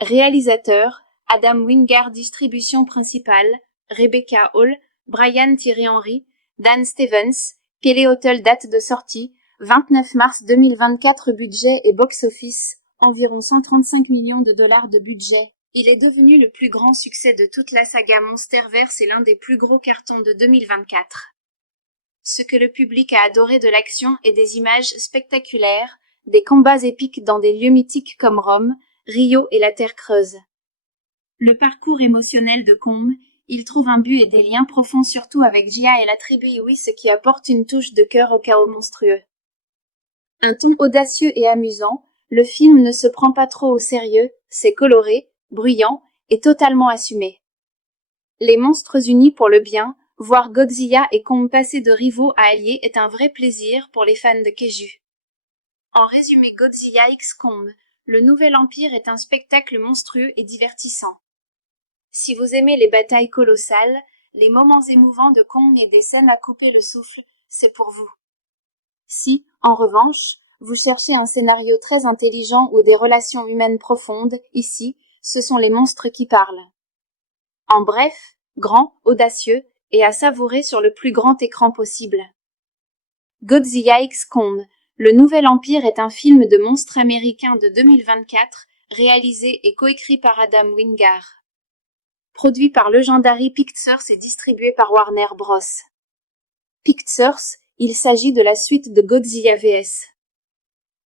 Réalisateur, Adam Wingard. Distribution principale, Rebecca Hall, Brian Tyree Henry, Dan Stevens, Kelly Hotel. Date de sortie, 29 mars 2024. Budget et box-office, environ 135 millions de dollars de budget. Il est devenu le plus grand succès de toute la saga Monsterverse et l'un des plus gros cartons de 2024. Ce que le public a adoré de l'action et des images spectaculaires, des combats épiques dans des lieux mythiques comme Rome, Rio et la Terre creuse. Le parcours émotionnel de Kong, il trouve un but et des liens profonds surtout avec Jia et la tribu Iwi, ce qui apporte une touche de cœur au chaos monstrueux. Un ton audacieux et amusant, le film ne se prend pas trop au sérieux, c'est coloré, bruyant et totalement assumé. Les monstres unis pour le bien, voir Godzilla et Kong passer de rivaux à alliés est un vrai plaisir pour les fans de Kaiju. En résumé, Godzilla x Kong, le nouvel empire est un spectacle monstrueux et divertissant. Si vous aimez les batailles colossales, les moments émouvants de Kong et des scènes à couper le souffle, c'est pour vous. Si, en revanche, vous cherchez un scénario très intelligent ou des relations humaines profondes, ici, ce sont les monstres qui parlent. En bref, grand, audacieux, et à savourer sur le plus grand écran possible. Godzilla x Kong, Le Nouvel Empire est un film de monstres américain de 2024, réalisé et coécrit par Adam Wingard. Produit par Legendary Pictures et distribué par Warner Bros. Pictures, il s'agit de la suite de Godzilla vs.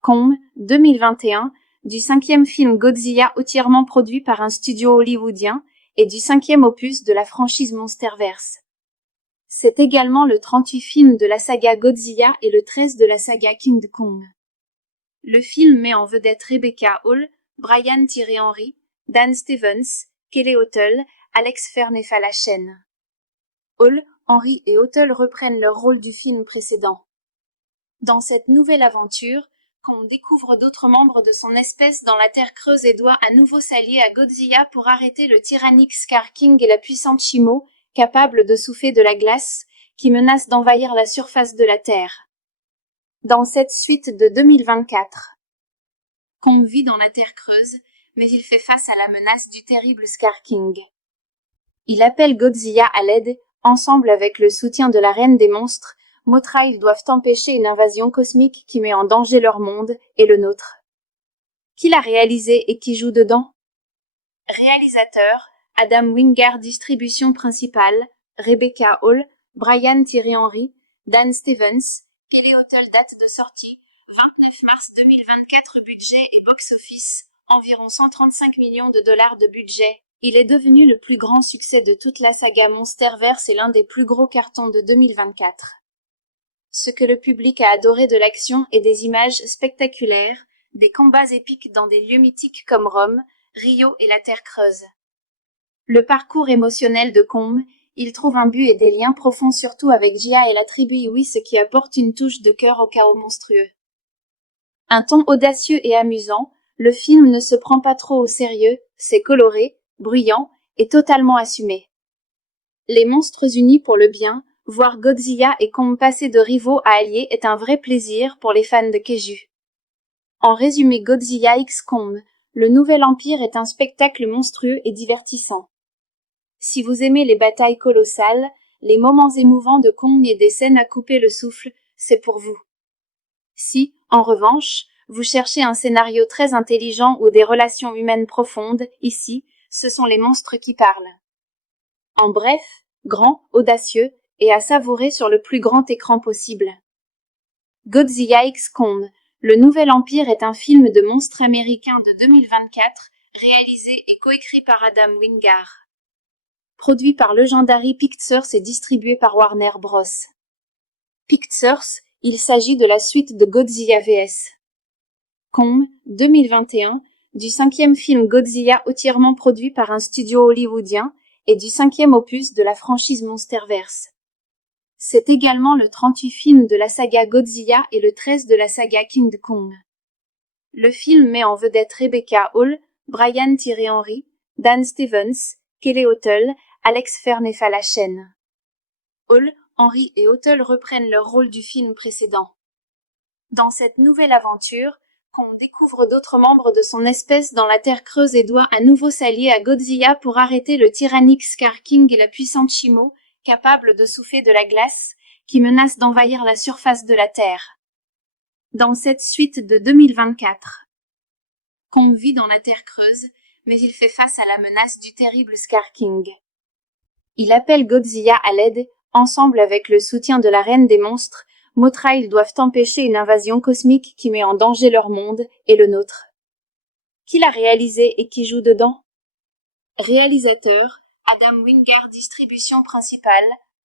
Kong, 2021, du 5e film Godzilla entièrement produit par un studio hollywoodien, et du 5e opus de la franchise Monsterverse. C'est également le 38e film de la saga Godzilla et le 13e de la saga King Kong. Le film met en vedette Rebecca Hall, Brian Tyree Henry, Dan Stevens, Kelly Hotel, Alex Fernefalachène. Hall, Henry et Hotel reprennent leur rôle du film précédent. Dans cette nouvelle aventure, Kong découvre d'autres membres de son espèce dans la Terre creuse et doit à nouveau s'allier à Godzilla pour arrêter le tyrannique Scar King et la puissante Shimo, capable de souffler de la glace, qui menace d'envahir la surface de la Terre. Dans cette suite de 2024, Kong vit dans la Terre creuse, mais il fait face à la menace du terrible Scar King. Il appelle Godzilla à l'aide, ensemble avec le soutien de la Reine des Monstres. Mothra, ils doivent empêcher une invasion cosmique qui met en danger leur monde et le nôtre. Qui l'a réalisé et qui joue dedans? Réalisateur, Adam Wingard. Distribution principale, Rebecca Hall, Brian Tyree Henry, Dan Stevens. Kelly Hotel. Date de sortie, 29 mars 2024. Budget et box-office, environ 135 millions de dollars de budget. Il est devenu le plus grand succès de toute la saga Monsterverse et l'un des plus gros cartons de 2024. Ce que le public a adoré de l'action et des images spectaculaires, des combats épiques dans des lieux mythiques comme Rome, Rio et la Terre creuse. Le parcours émotionnel de Kong, il trouve un but et des liens profonds surtout avec Jia et la tribu Iwi, ce qui apporte une touche de cœur au chaos monstrueux. Un ton audacieux et amusant, le film ne se prend pas trop au sérieux, c'est coloré, bruyant et totalement assumé. Les monstres unis pour le bien, voir Godzilla et Kong passer de rivaux à alliés est un vrai plaisir pour les fans de Kaiju. En résumé, Godzilla x Kong, le Nouvel Empire est un spectacle monstrueux et divertissant. Si vous aimez les batailles colossales, les moments émouvants de Kong et des scènes à couper le souffle, c'est pour vous. Si, en revanche, vous cherchez un scénario très intelligent ou des relations humaines profondes, ici, ce sont les monstres qui parlent. En bref, grand, audacieux, et à savourer sur le plus grand écran possible. Godzilla x Kong, le Nouvel Empire est un film de monstres américain de 2024, réalisé et coécrit par Adam Wingard. Produit par Legendary Pictures et distribué par Warner Bros. Pictures, il s'agit de la suite de Godzilla vs. Kong, 2021, du 5e film Godzilla entièrement produit par un studio hollywoodien, et du 5e opus de la franchise Monsterverse. C'est également le 38e film de la saga Godzilla et le 13e de la saga King Kong. Le film met en vedette Rebecca Hall, Brian Tyree Henry, Dan Stevens, Kelly Hotel, Alex Fernefalachène. Hall, Henry et Hotel reprennent leur rôle du film précédent. Dans cette nouvelle aventure, Kong découvre d'autres membres de son espèce dans la Terre creuse et doit à nouveau s'allier à Godzilla pour arrêter le tyrannique Scar King et la puissante Shimo, capable de souffler de la glace, qui menace d'envahir la surface de la Terre. Dans cette suite de 2024, Kong vit dans la Terre creuse, mais il fait face à la menace du terrible Scar King. Il appelle Godzilla à l'aide, ensemble avec le soutien de la Reine des Monstres. Mothra, ils doivent empêcher une invasion cosmique qui met en danger leur monde et le nôtre. Qui l'a réalisé et qui joue dedans? Réalisateur, Adam Wingard. Distribution principale,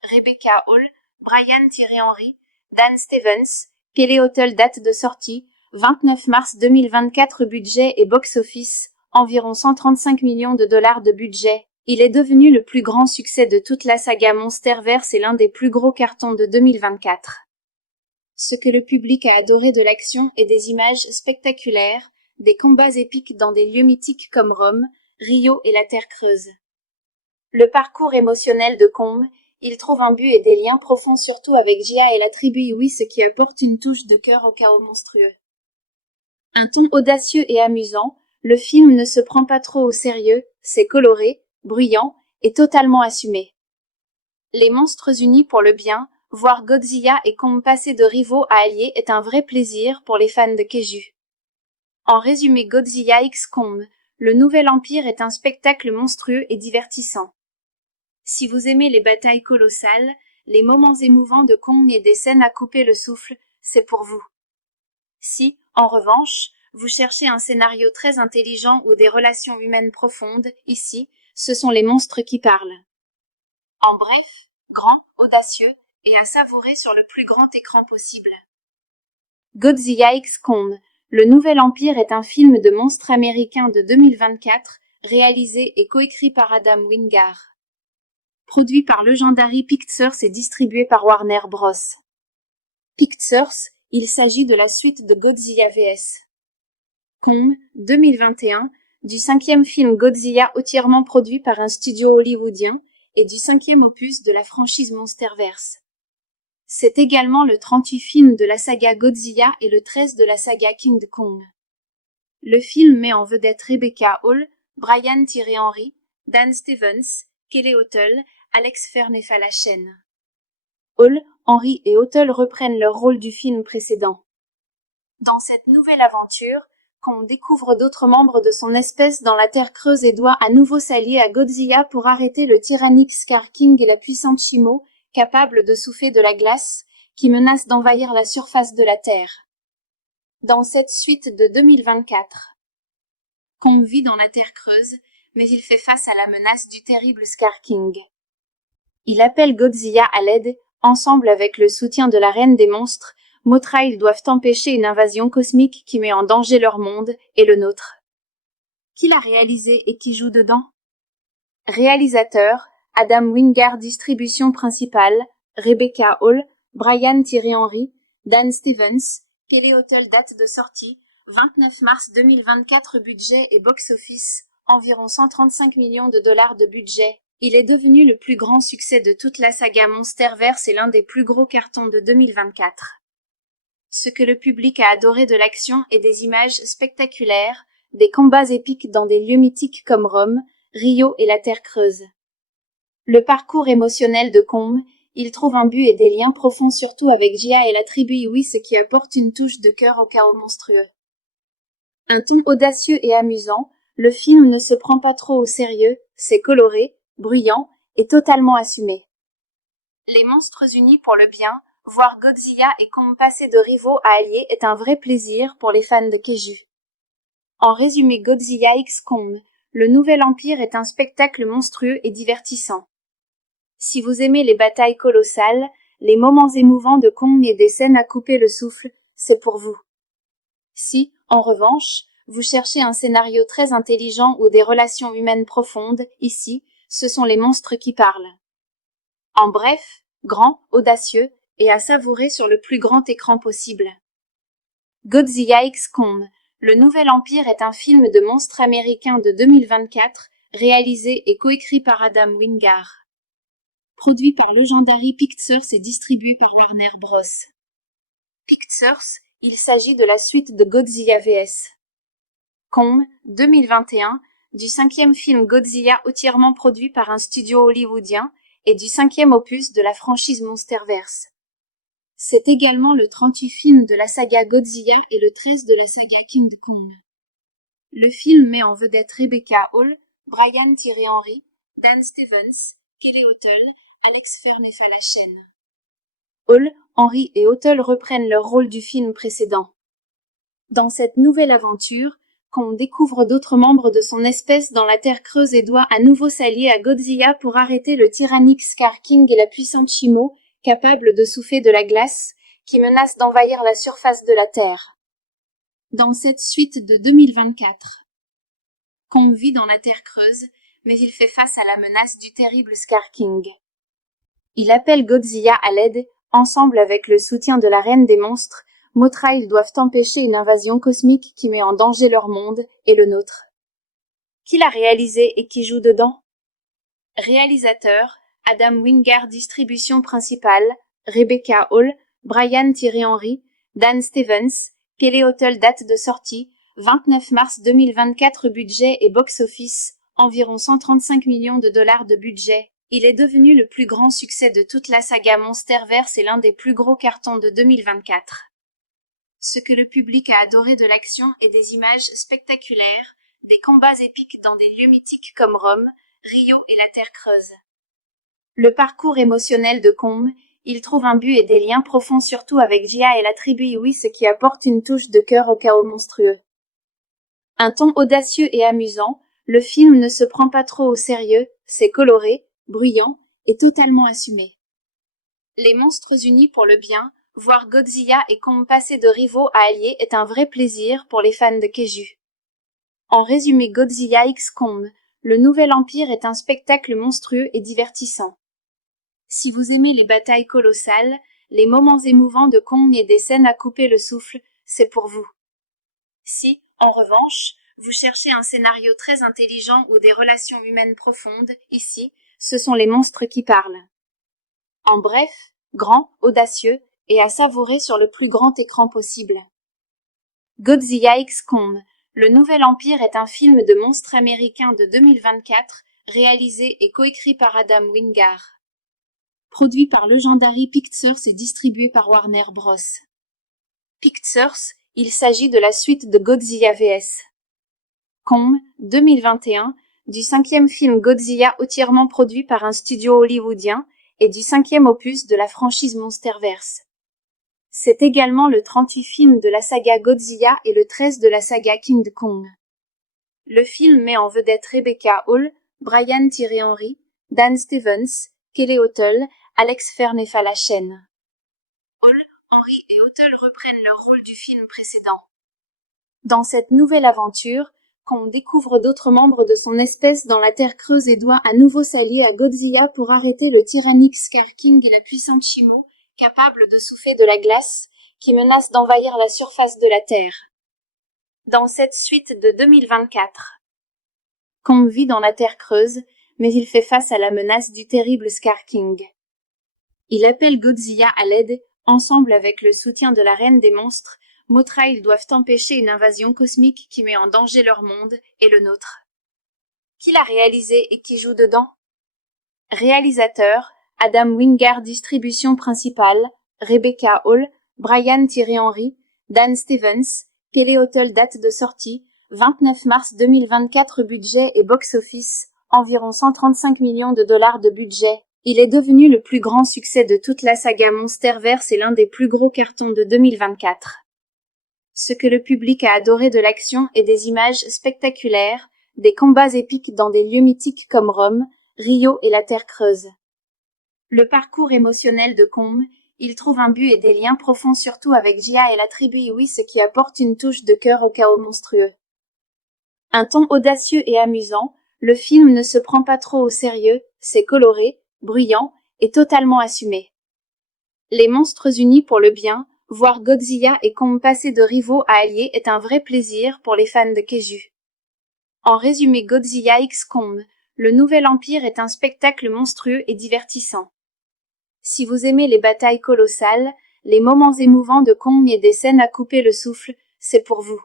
Rebecca Hall, Brian Tyree Henry, Dan Stevens, Kelly Hotel. Date de sortie, 29 mars 2024. Budget et box-office, environ 135 millions de dollars de budget. Il est devenu le plus grand succès de toute la saga Monsterverse et l'un des plus gros cartons de 2024. Ce que le public a adoré de l'action et des images spectaculaires, des combats épiques dans des lieux mythiques comme Rome, Rio et la Terre creuse. Le parcours émotionnel de Kong, il trouve un but et des liens profonds surtout avec Jia et la tribu Iwi, ce qui apporte une touche de cœur au chaos monstrueux. Un ton audacieux et amusant, le film ne se prend pas trop au sérieux, c'est coloré, bruyant et totalement assumé. Les monstres unis pour le bien, voir Godzilla et Kong passer de rivaux à alliés est un vrai plaisir pour les fans de Kaiju. En résumé, Godzilla x Kong, le nouvel empire est un spectacle monstrueux et divertissant. Si vous aimez les batailles colossales, les moments émouvants de Kong et des scènes à couper le souffle, c'est pour vous. Si, en revanche, vous cherchez un scénario très intelligent ou des relations humaines profondes, ici, ce sont les monstres qui parlent. En bref, grand, audacieux, et à savourer sur le plus grand écran possible. Godzilla x Kong, le nouvel empire est un film de monstres américain de 2024, réalisé et coécrit par Adam Wingard. Produit par Legendary Pictures et distribué par Warner Bros. Pictures, il s'agit de la suite de Godzilla vs. Kong, 2021, du 5e film Godzilla entièrement produit par un studio hollywoodien, et du 5e opus de la franchise Monsterverse. C'est également le 38e film de la saga Godzilla et le 13e de la saga King Kong. Le film met en vedette Rebecca Hall, Brian Tyree Henry, Dan Stevens, Kelly Hotel, Alex Fernefalachen. Hall, Henry et Hotel reprennent leur rôle du film précédent. Dans cette nouvelle aventure, Kong découvre d'autres membres de son espèce dans la Terre creuse et doit à nouveau s'allier à Godzilla pour arrêter le tyrannique Scar King et la puissante Shimo, capable de souffler de la glace, qui menace d'envahir la surface de la Terre. Dans cette suite de 2024, Kong vit dans la Terre creuse, mais il fait face à la menace du terrible Scar King. Il appelle Godzilla à l'aide, ensemble avec le soutien de la Reine des Monstres. Mothra, ils doivent empêcher une invasion cosmique qui met en danger leur monde et le nôtre. Qui l'a réalisé et qui joue dedans? Réalisateur, Adam Wingard. Distribution principale, Rebecca Hall, Brian Tyree Henry, Dan Stevens. Kelly Hotel. Date de sortie, 29 mars 2024. Budget et box-office, environ 135 millions de dollars de budget. Il est devenu le plus grand succès de toute la saga Monsterverse et l'un des plus gros cartons de 2024. Ce que le public a adoré de l'action et des images spectaculaires, des combats épiques dans des lieux mythiques comme Rome, Rio et la Terre creuse. Le parcours émotionnel de Kong, il trouve un but et des liens profonds surtout avec Jia et la tribu Iwi, ce qui apporte une touche de cœur au chaos monstrueux. Un ton audacieux et amusant, le film ne se prend pas trop au sérieux, c'est coloré, bruyant et totalement assumé. Les monstres unis pour le bien, voir Godzilla et Kong passer de rivaux à alliés est un vrai plaisir pour les fans de Kaiju. En résumé, Godzilla x Kong, le nouvel empire est un spectacle monstrueux et divertissant. Si vous aimez les batailles colossales, les moments émouvants de Kong et des scènes à couper le souffle, c'est pour vous. Si, en revanche, vous cherchez un scénario très intelligent ou des relations humaines profondes, ici, ce sont les monstres qui parlent. En bref, grand, audacieux, et à savourer sur le plus grand écran possible. Godzilla x Kong, le nouvel empire est un film de monstres américain de 2024, réalisé et coécrit par Adam Wingard. Produit par Legendary Pictures et distribué par Warner Bros. Pictures, il s'agit de la suite de Godzilla vs. Kong, 2021, du 5e film Godzilla entièrement produit par un studio hollywoodien, et du 5e opus de la franchise Monsterverse. C'est également le 38e film de la saga Godzilla et le 13e de la saga King Kong. Le film met en vedette Rebecca Hall, Brian Tyree Henry, Dan Stevens, Kelly Hotel, Alex Fernefalachen. Hall, Henry et Hotel reprennent leur rôle du film précédent. Dans cette nouvelle aventure, Kong découvre d'autres membres de son espèce dans la Terre creuse et doit à nouveau s'allier à Godzilla pour arrêter le tyrannique Scar King et la puissante Shimo, capable de souffler de la glace, qui menace d'envahir la surface de la Terre. Dans cette suite de 2024, Kong vit dans la Terre creuse, mais il fait face à la menace du terrible Scar King. Il appelle Godzilla à l'aide, ensemble avec le soutien de la Reine des Monstres. Mothra, ils doivent empêcher une invasion cosmique qui met en danger leur monde et le nôtre. Qui l'a réalisé et qui joue dedans? Réalisateur, Adam Wingard. Distribution principale, Rebecca Hall, Brian Tyree Henry, Dan Stevens, Kelly Hotel. Date de sortie, 29 mars 2024. Budget et box-office, environ 135 millions de dollars de budget. Il est devenu le plus grand succès de toute la saga Monsterverse et l'un des plus gros cartons de 2024. Ce que le public a adoré de l'action et des images spectaculaires, des combats épiques dans des lieux mythiques comme Rome, Rio et la Terre Creuse. Le parcours émotionnel de Kong, il trouve un but et des liens profonds surtout avec Jia et la tribu Iwi, ce qui apporte une touche de cœur au chaos monstrueux. Un ton audacieux et amusant, le film ne se prend pas trop au sérieux, c'est coloré, bruyant et totalement assumé. Les monstres unis pour le bien, voir Godzilla et Kong passer de rivaux à alliés est un vrai plaisir pour les fans de Kaiju. En résumé, Godzilla x Kong, le nouvel empire est un spectacle monstrueux et divertissant. Si vous aimez les batailles colossales, les moments émouvants de Kong et des scènes à couper le souffle, c'est pour vous. Si, en revanche, vous cherchez un scénario très intelligent ou des relations humaines profondes, ici, ce sont les monstres qui parlent. En bref, grand, audacieux, et à savourer sur le plus grand écran possible. Godzilla x Kong, le nouvel empire est un film de monstres américain de 2024, réalisé et coécrit par Adam Wingard. Produit par Legendary Pictures et distribué par Warner Bros. Pictures, il s'agit de la suite de Godzilla vs. Kong, 2021, du 5e film Godzilla entièrement produit par un studio hollywoodien, et du 5e opus de la franchise Monsterverse. C'est également le 30e film de la saga Godzilla et le 13 de la saga King Kong. Le film met en vedette Rebecca Hall, Brian Tyree Henry, Dan Stevens, Kelly Hotel, Alex Fernefalachen. Hall, Henry et Hotel reprennent leur rôle du film précédent. Dans cette nouvelle aventure, Kong découvre d'autres membres de son espèce dans la Terre Creuse et doit à nouveau s'allier à Godzilla pour arrêter le tyrannique Scar King et la puissante Shimo, capable de souffler de la glace, qui menace d'envahir la surface de la Terre. Dans cette suite de 2024, Kong vit dans la Terre Creuse, mais il fait face à la menace du terrible Scar King. Il appelle Godzilla à l'aide, ensemble avec le soutien de la Reine des Monstres. Mothra, ils doivent empêcher une invasion cosmique qui met en danger leur monde et le nôtre. Qui l'a réalisé et qui joue dedans? Réalisateur, Adam Wingard. Distribution principale, Rebecca Hall, Brian Tyree Henry, Dan Stevens, Kelly Hotel. Date de sortie, 29 mars 2024. Budget et box-office, environ 135 millions de dollars de budget. Il est devenu le plus grand succès de toute la saga Monsterverse et l'un des plus gros cartons de 2024. Ce que le public a adoré de l'action et des images spectaculaires, des combats épiques dans des lieux mythiques comme Rome, Rio et la Terre Creuse. Le parcours émotionnel de Kong, il trouve un but et des liens profonds surtout avec Jia et la tribu Iwi, ce qui apporte une touche de cœur au chaos monstrueux. Un ton audacieux et amusant, le film ne se prend pas trop au sérieux, c'est coloré, bruyant et totalement assumé. Les monstres unis pour le bien, voir Godzilla et Kong passer de rivaux à alliés est un vrai plaisir pour les fans de Kaiju. En résumé, Godzilla x Kong, le nouvel empire est un spectacle monstrueux et divertissant. Si vous aimez les batailles colossales, les moments émouvants de Kong et des scènes à couper le souffle, c'est pour vous.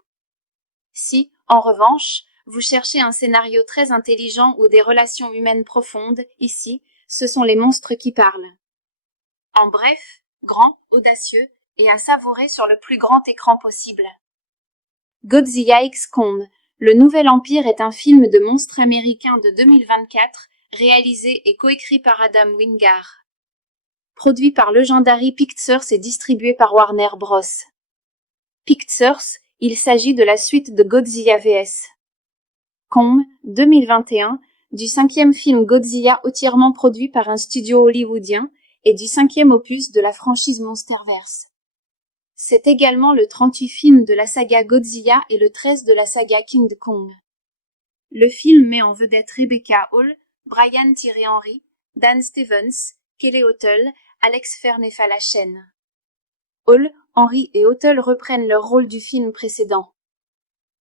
Si, en revanche, vous cherchez un scénario très intelligent ou des relations humaines profondes, ici, ce sont les monstres qui parlent. En bref, grand, audacieux, et à savourer sur le plus grand écran possible. Godzilla x Kong, le nouvel empire est un film de monstres américain de 2024, réalisé et coécrit par Adam Wingard. Produit par Legendary Pictures et distribué par Warner Bros. Pictures, il s'agit de la suite de Godzilla vs. Kong, 2021, du 5e film Godzilla entièrement produit par un studio hollywoodien, et du 5e opus de la franchise Monsterverse. C'est également le 30e film de la saga Godzilla et le 13 de la saga King Kong. Le film met en vedette Rebecca Hall, Brian Tyree Henry, Dan Stevens, Kelly Hotel, Alex Fernefalachen. Hall, Henry et Hotel reprennent leur rôle du film précédent.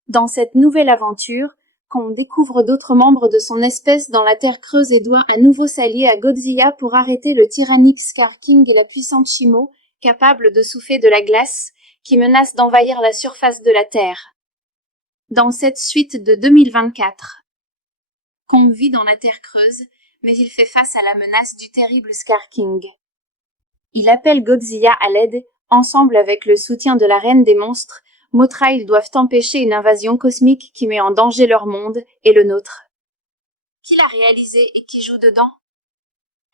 Dans cette nouvelle aventure, Kong découvre d'autres membres de son espèce dans la Terre Creuse et doit à nouveau s'allier à Godzilla pour arrêter le tyrannique Scar King et la puissante Shimo, capable de souffler de la glace, qui menace d'envahir la surface de la Terre. Dans cette suite de 2024, Kong vit dans la Terre Creuse, mais il fait face à la menace du terrible Scar King. Il appelle Godzilla à l'aide, ensemble avec le soutien de la Reine des Monstres. Mothra, ils doivent empêcher une invasion cosmique qui met en danger leur monde et le nôtre. Qui l'a réalisé et qui joue dedans?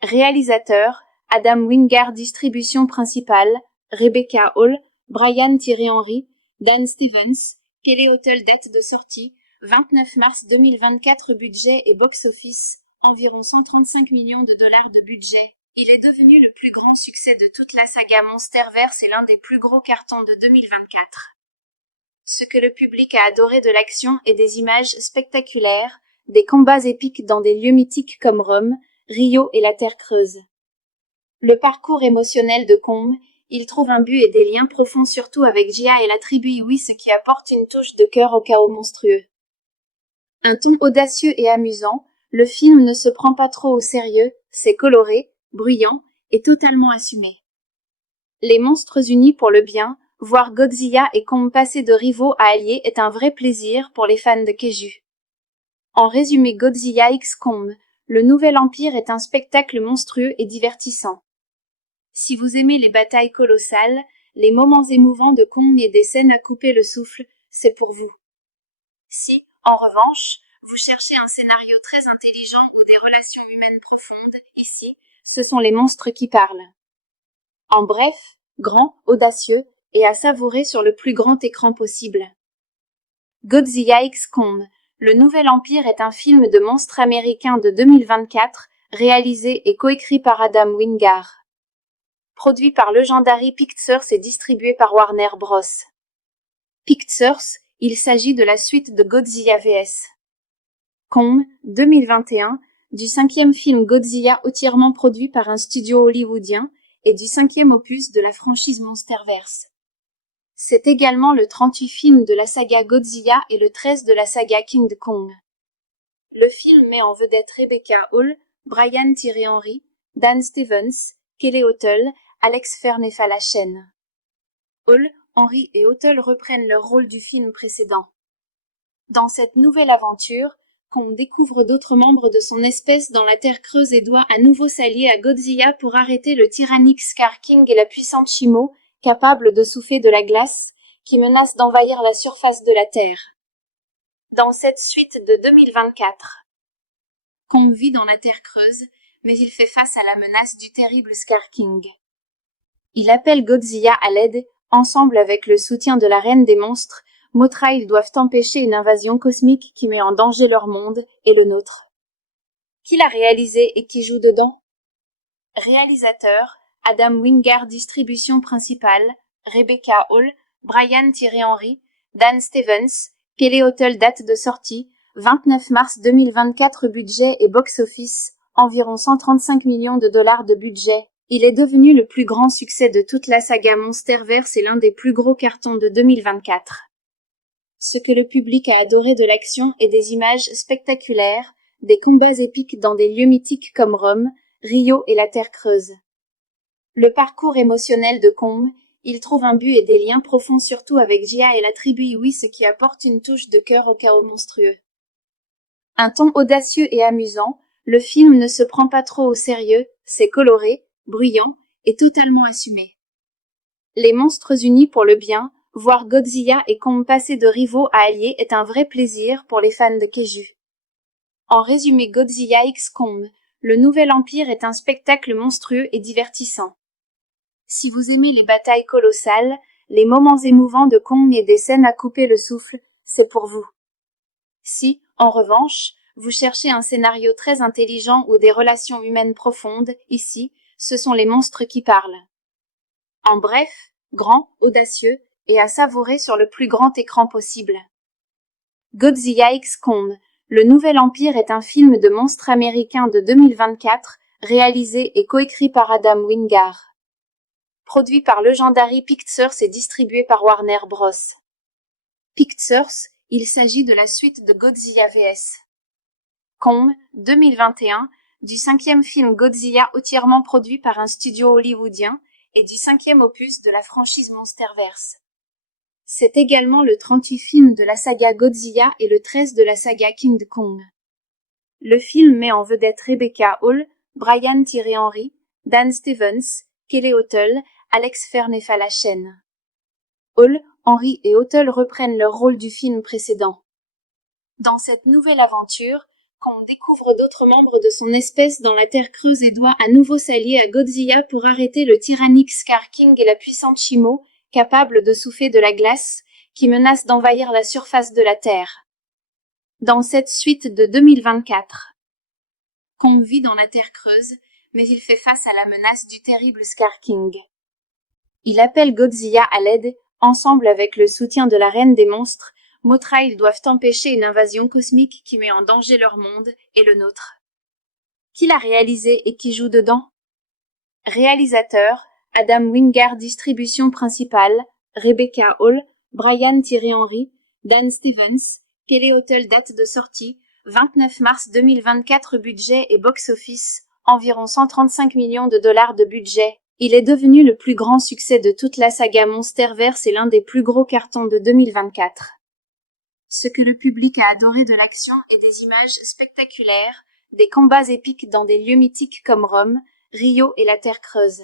Réalisateur, Adam Wingard. Distribution principale, Rebecca Hall, Brian Thierry Henry, Dan Stevens. Kelly Hotel. Date de sortie, 29 mars 2024. Budget et box-office, environ 135 millions de dollars de budget. Il est devenu le plus grand succès de toute la saga Monsterverse et l'un des plus gros cartons de 2024. Ce que le public a adoré de l'action et des images spectaculaires, des combats épiques dans des lieux mythiques comme Rome, Rio et la Terre Creuse. Le parcours émotionnel de Kong, il trouve un but et des liens profonds surtout avec Jia et la tribu Iwi, ce qui apporte une touche de cœur au chaos monstrueux. Un ton audacieux et amusant, le film ne se prend pas trop au sérieux, c'est coloré, bruyant et totalement assumé. Les monstres unis pour le bien, voir Godzilla et Kong passer de rivaux à alliés est un vrai plaisir pour les fans de Kaiju. En résumé, Godzilla x Kong, le nouvel empire est un spectacle monstrueux et divertissant. Si vous aimez les batailles colossales, les moments émouvants de Kong et des scènes à couper le souffle, c'est pour vous. Si, en revanche, vous cherchez un scénario très intelligent ou des relations humaines profondes, ici, ce sont les monstres qui parlent. En bref, grand, audacieux, et à savourer sur le plus grand écran possible. Godzilla x Kong, le nouvel empire est un film de monstres américain de 2024, réalisé et coécrit par Adam Wingard. Produit par Legendary Pictures et distribué par Warner Bros. Pictures, il s'agit de la suite de Godzilla vs. Kong, 2021, du 5e film Godzilla entièrement produit par un studio hollywoodien, et du 5e opus de la franchise Monsterverse. C'est également le 38e film de la saga Godzilla et le 13e de la saga King Kong. Le film met en vedette Rebecca Hall, Brian Thierry Henry, Dan Stevens, Kelly Hotel, Alex Fern et Falachen. Hall, Henry et Hotel reprennent leur rôle du film précédent. Dans cette nouvelle aventure, Kong découvre d'autres membres de son espèce dans la Terre Creuse et doit à nouveau s'allier à Godzilla pour arrêter le tyrannique Scar King et la puissante Shimo, capable de souffler de la glace, qui menace d'envahir la surface de la Terre. Dans cette suite de 2024, Kong vit dans la Terre Creuse, mais il fait face à la menace du terrible Scar King. Il appelle Godzilla à l'aide, ensemble avec le soutien de la Reine des Monstres. Mothra, ils doivent empêcher une invasion cosmique qui met en danger leur monde et le nôtre. Qui l'a réalisé et qui joue dedans? Réalisateur, Adam Wingard. Distribution principale, Rebecca Hall, Brian Thierry Henry, Dan Stevens. Kelly Hotel. Date de sortie, 29 mars 2024. Budget et box-office, environ 135 millions de dollars de budget. Il est devenu le plus grand succès de toute la saga Monsterverse et l'un des plus gros cartons de 2024. Ce que le public a adoré de l'action et des images spectaculaires, des combats épiques dans des lieux mythiques comme Rome, Rio et la Terre Creuse. Le parcours émotionnel de Kong, il trouve un but et des liens profonds surtout avec Jia et la tribu Iwi, ce qui apporte une touche de cœur au chaos monstrueux. Un ton audacieux et amusant, le film ne se prend pas trop au sérieux, c'est coloré, bruyant et totalement assumé. Les monstres unis pour le bien, voir Godzilla et Kong passer de rivaux à alliés est un vrai plaisir pour les fans de Kaiju. En résumé, Godzilla x Kong, le nouvel empire est un spectacle monstrueux et divertissant. Si vous aimez les batailles colossales, les moments émouvants de Kong et des scènes à couper le souffle, c'est pour vous. Si, en revanche, vous cherchez un scénario très intelligent ou des relations humaines profondes, ici, ce sont les monstres qui parlent. En bref, grand, audacieux, et à savourer sur le plus grand écran possible. Godzilla x Kong, le nouvel empire est un film de monstres américain de 2024, réalisé et coécrit par Adam Wingard. Produit par Legendary Pictures et distribué par Warner Bros. Pictures, il s'agit de la suite de Godzilla vs. Kong, 2021, du 5e film Godzilla entièrement produit par un studio hollywoodien, et du 5e opus de la franchise Monsterverse. C'est également le 38e film de la saga Godzilla et le 13e de la saga King Kong. Le film met en vedette Rebecca Hall, Brian Tyree Henry, Dan Stevens, Kelly Hotel, Alex Fernefalachen. Hall, Henry et Hotel reprennent leur rôle du film précédent. Dans cette nouvelle aventure, Kong découvre d'autres membres de son espèce dans la Terre creuse et doit à nouveau s'allier à Godzilla pour arrêter le tyrannique Scar King et la puissante Shimo, capable de souffler de la glace, qui menace d'envahir la surface de la Terre. Dans cette suite de 2024, Kong vit dans la Terre creuse, mais il fait face à la menace du terrible Scar King. Il appelle Godzilla à l'aide, ensemble avec le soutien de la Reine des Monstres. Mothra, ils doivent empêcher une invasion cosmique qui met en danger leur monde et le nôtre. Qui l'a réalisé et qui joue dedans? Réalisateur, Adam Wingard. Distribution principale, Rebecca Hall, Brian Tyree Henry, Dan Stevens, Kelly Hotel. Date de sortie, 29 mars 2024. Budget et box-office, environ 135 millions de dollars de budget. Il est devenu le plus grand succès de toute la saga Monsterverse et l'un des plus gros cartons de 2024. Ce que le public a adoré de l'action et des images spectaculaires, des combats épiques dans des lieux mythiques comme Rome, Rio et la Terre creuse.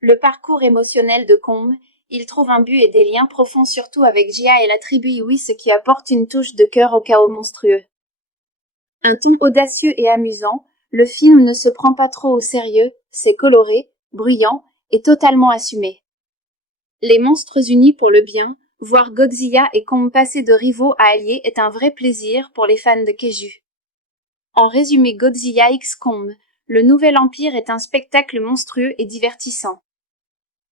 Le parcours émotionnel de Kong, il trouve un but et des liens profonds surtout avec Jia et la tribu Iwi, ce qui apporte une touche de cœur au chaos monstrueux. Un ton audacieux et amusant, le film ne se prend pas trop au sérieux, c'est coloré, bruyant et totalement assumé. Les monstres unis pour le bien, voir Godzilla et Kong passer de rivaux à alliés est un vrai plaisir pour les fans de Kaiju. En résumé, Godzilla x Kong, le nouvel empire est un spectacle monstrueux et divertissant.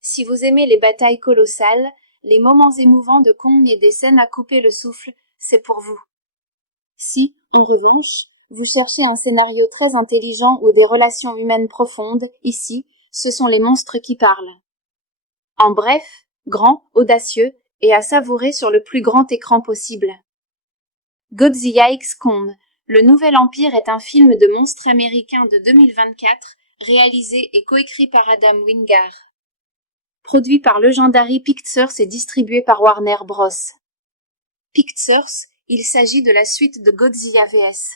Si vous aimez les batailles colossales, les moments émouvants de Kong et des scènes à couper le souffle, c'est pour vous. Si, en revanche, vous cherchez un scénario très intelligent ou des relations humaines profondes, ici, ce sont les monstres qui parlent. En bref, grand, audacieux, et à savourer sur le plus grand écran possible. Godzilla x Kong, le nouvel empire est un film de monstres américain de 2024, réalisé et coécrit par Adam Wingard. Produit par Legendary Pictures et distribué par Warner Bros. Pictures, il s'agit de la suite de Godzilla vs.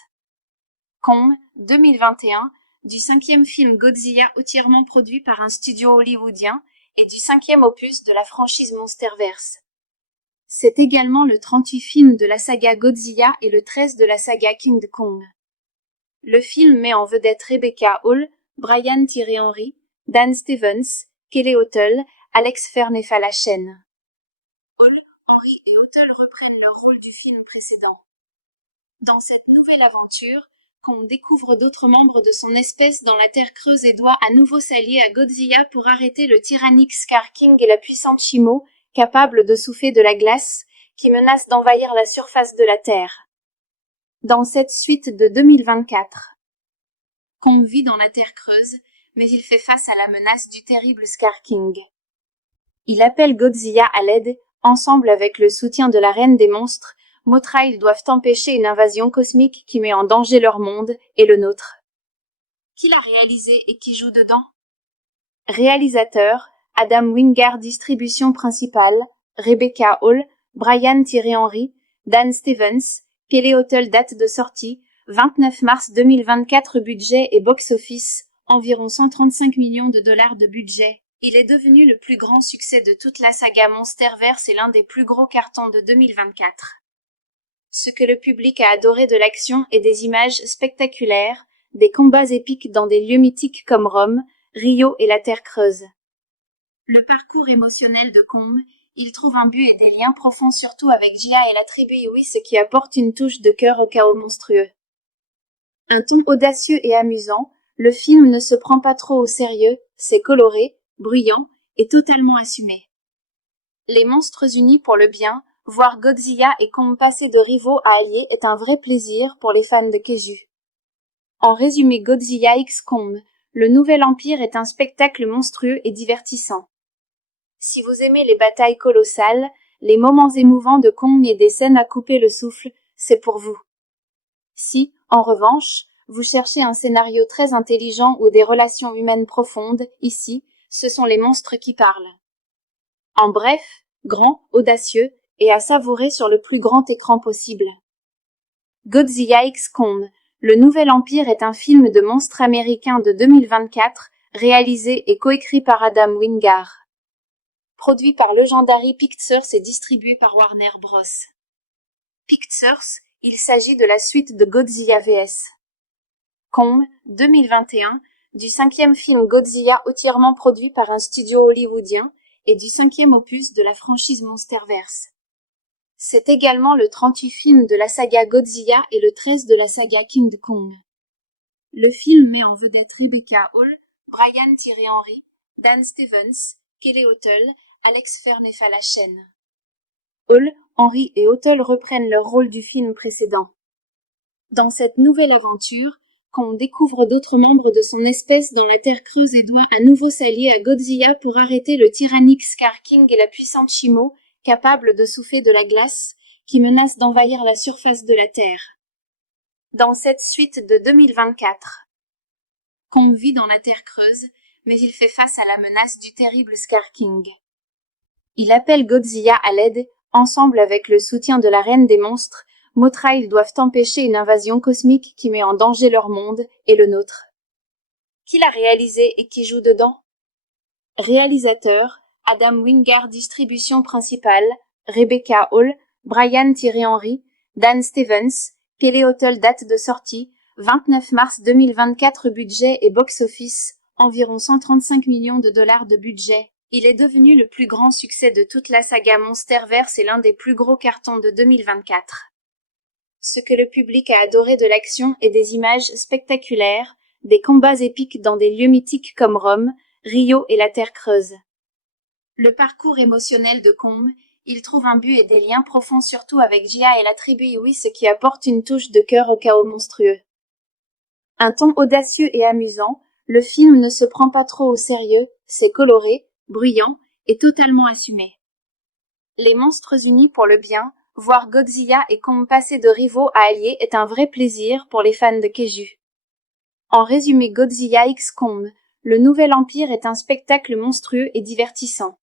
Kong, 2021, du 5e film Godzilla entièrement produit par un studio hollywoodien, et du 5e opus de la franchise Monsterverse. C'est également le 38e film de la saga Godzilla et le 13e de la saga King Kong. Le film met en vedette Rebecca Hall, Brian Tyree Henry, Dan Stevens, Kelly Hotel, Alex Fernefalachen. Hall, Henry et Hotel reprennent leur rôle du film précédent. Dans cette nouvelle aventure, Kong découvre d'autres membres de son espèce dans la Terre creuse et doit à nouveau s'allier à Godzilla pour arrêter le tyrannique Scar King et la puissante Shimo, capable de souffler de la glace, qui menace d'envahir la surface de la Terre. Dans cette suite de 2024, Kong vit dans la Terre creuse, mais il fait face à la menace du terrible Scar King. Il appelle Godzilla à l'aide, ensemble avec le soutien de la Reine des Monstres. Mothra, ils doivent empêcher une invasion cosmique qui met en danger leur monde et le nôtre. Qui l'a réalisé et qui joue dedans? Réalisateur, Adam Wingard. Distribution principale, Rebecca Hall, Brian Tyree Henry, Dan Stevens, Kelly Hotel. Date de sortie, 29 mars 2024. Budget et box-office, environ 135 millions de dollars de budget. Il est devenu le plus grand succès de toute la saga Monsterverse et l'un des plus gros cartons de 2024. Ce que le public a adoré de l'action et des images spectaculaires, des combats épiques dans des lieux mythiques comme Rome, Rio et la Terre creuse. Le parcours émotionnel de Kong, il trouve un but et des liens profonds surtout avec Jia et la tribu Iwi, ce qui apporte une touche de cœur au chaos monstrueux. Un ton audacieux et amusant, le film ne se prend pas trop au sérieux, c'est coloré, bruyant et totalement assumé. Les monstres unis pour le bien, voir Godzilla et Kong passer de rivaux à alliés est un vrai plaisir pour les fans de Kaiju. En résumé, Godzilla x Kong, le nouvel empire est un spectacle monstrueux et divertissant. Si vous aimez les batailles colossales, les moments émouvants de Kong et des scènes à couper le souffle, c'est pour vous. Si, en revanche, vous cherchez un scénario très intelligent ou des relations humaines profondes, ici, ce sont les monstres qui parlent. En bref, grand, audacieux, et à savourer sur le plus grand écran possible. Godzilla x Kong, Le Nouvel Empire est un film de monstres américain de 2024, réalisé et coécrit par Adam Wingard. Produit par Legendary Pictures et distribué par Warner Bros. Pictures, il s'agit de la suite de Godzilla vs. Kong, 2021, du 5e film Godzilla entièrement produit par un studio hollywoodien, et du 5e opus de la franchise Monsterverse. C'est également le 38e film de la saga Godzilla et le 13e de la saga King Kong. Le film met en vedette Rebecca Hall, Brian Tyree Henry, Dan Stevens, Kelly Hotel, Alex Fernefalachen. Hall, Henry et Hotel reprennent leur rôle du film précédent. Dans cette nouvelle aventure, Kong découvre d'autres membres de son espèce dans la Terre creuse et doit à nouveau s'allier à Godzilla pour arrêter le tyrannique Scar King et la puissante Shimo, capable de souffler de la glace, qui menace d'envahir la surface de la Terre. Dans cette suite de 2024, Kong vit dans la Terre creuse, mais il fait face à la menace du terrible Scar King. Il appelle Godzilla à l'aide, ensemble avec le soutien de la Reine des Monstres. Mothra, ils doivent empêcher une invasion cosmique qui met en danger leur monde et le nôtre. Qui l'a réalisé et qui joue dedans? Réalisateur, Adam Wingard. Distribution principale, Rebecca Hall, Brian Tyree Henry, Dan Stevens, Kelly Hotel. Date de sortie, 29 mars 2024. Budget et box-office, environ 135 millions de dollars de budget. Il est devenu le plus grand succès de toute la saga Monsterverse et l'un des plus gros cartons de 2024. Ce que le public a adoré de l'action et des images spectaculaires, des combats épiques dans des lieux mythiques comme Rome, Rio et la Terre creuse. Le parcours émotionnel de Kong, il trouve un but et des liens profonds surtout avec Jia et la tribu Iwi, ce qui apporte une touche de cœur au chaos monstrueux. Un ton audacieux et amusant, le film ne se prend pas trop au sérieux, c'est coloré, bruyant et totalement assumé. Les monstres unis pour le bien, voir Godzilla et Kong passer de rivaux à alliés est un vrai plaisir pour les fans de Kaiju. En résumé, Godzilla x Kong, le Nouvel Empire est un spectacle monstrueux et divertissant.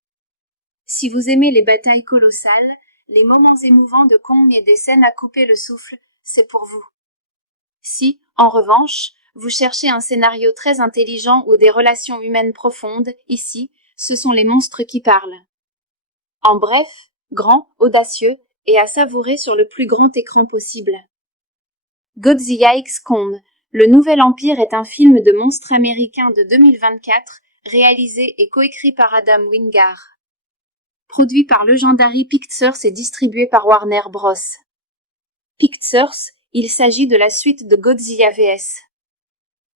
Si vous aimez les batailles colossales, les moments émouvants de Kong et des scènes à couper le souffle, c'est pour vous. Si, en revanche, vous cherchez un scénario très intelligent ou des relations humaines profondes, ici, ce sont les monstres qui parlent. En bref, grand, audacieux, et à savourer sur le plus grand écran possible. Godzilla x Kong, le Nouvel Empire est un film de monstres américain de 2024, réalisé et coécrit par Adam Wingard. Produit par Legendary Pictures et distribué par Warner Bros. Pictures, il s'agit de la suite de Godzilla vs.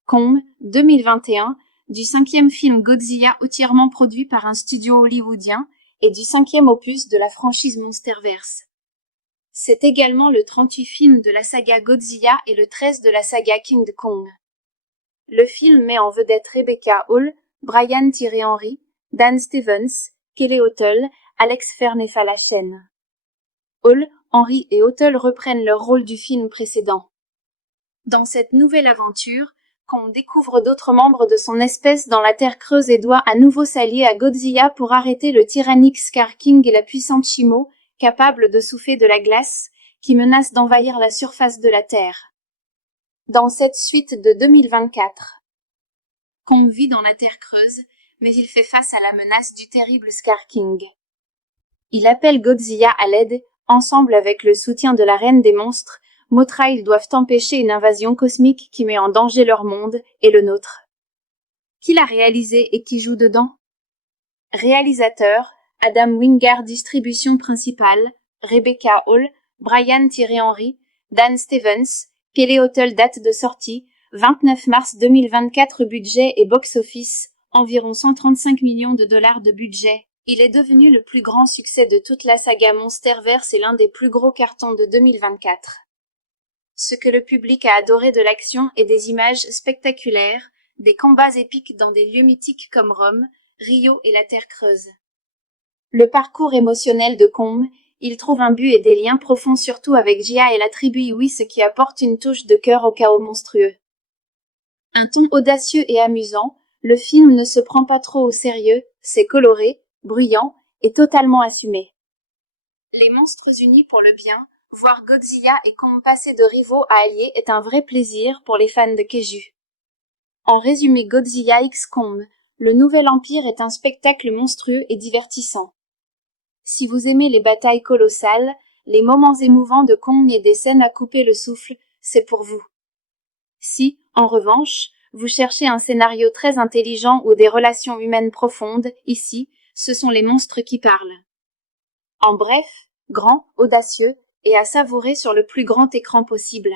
Kong, 2021, du 5e film Godzilla entièrement produit par un studio hollywoodien, et du 5e opus de la franchise Monsterverse. C'est également le 38e film de la saga Godzilla et le 13e de la saga King Kong. Le film met en vedette Rebecca Hall, Brian Tyree Henry, Dan Stevens, Kelly Hotel, Alex Fernefalachen. Hall, Henry et Hotel reprennent leur rôle du film précédent. Dans cette nouvelle aventure, Kong découvre d'autres membres de son espèce dans la Terre creuse et doit à nouveau s'allier à Godzilla pour arrêter le tyrannique Scar King et la puissante Shimo, capable de souffler de la glace, qui menace d'envahir la surface de la Terre. Dans cette suite de 2024, Kong vit dans la Terre creuse, mais il fait face à la menace du terrible Scar King. Il appelle Godzilla à l'aide, ensemble avec le soutien de la Reine des Monstres. Mothra, ils doivent empêcher une invasion cosmique qui met en danger leur monde et le nôtre. Qui l'a réalisé et qui joue dedans? Réalisateur, Adam Wingard. Distribution principale, Rebecca Hall, Brian Tyree Henry, Dan Stevens, Kelly Hotel. Date de sortie, 29 mars 2024. Budget et box-office, environ 135 millions de dollars de budget. Il est devenu le plus grand succès de toute la saga Monsterverse et l'un des plus gros cartons de 2024. Ce que le public a adoré de l'action et des images spectaculaires, des combats épiques dans des lieux mythiques comme Rome, Rio et la Terre creuse. Le parcours émotionnel de Kong, il trouve un but et des liens profonds surtout avec Jia et la tribu Iwi, ce qui apporte une touche de cœur au chaos monstrueux. Un ton audacieux et amusant, le film ne se prend pas trop au sérieux, c'est coloré, bruyant et totalement assumé. Les monstres unis pour le bien, Voir Godzilla et Kong passer de rivaux à alliés est un vrai plaisir pour les fans de Kaiju. En résumé, Godzilla x Kong, le Nouvel Empire est un spectacle monstrueux et divertissant. Si vous aimez les batailles colossales, les moments émouvants de Kong et des scènes à couper le souffle, c'est pour vous. Si, en revanche, vous cherchez un scénario très intelligent ou des relations humaines profondes, ici, ce sont les monstres qui parlent. En bref, grand, audacieux, et à savourer sur le plus grand écran possible.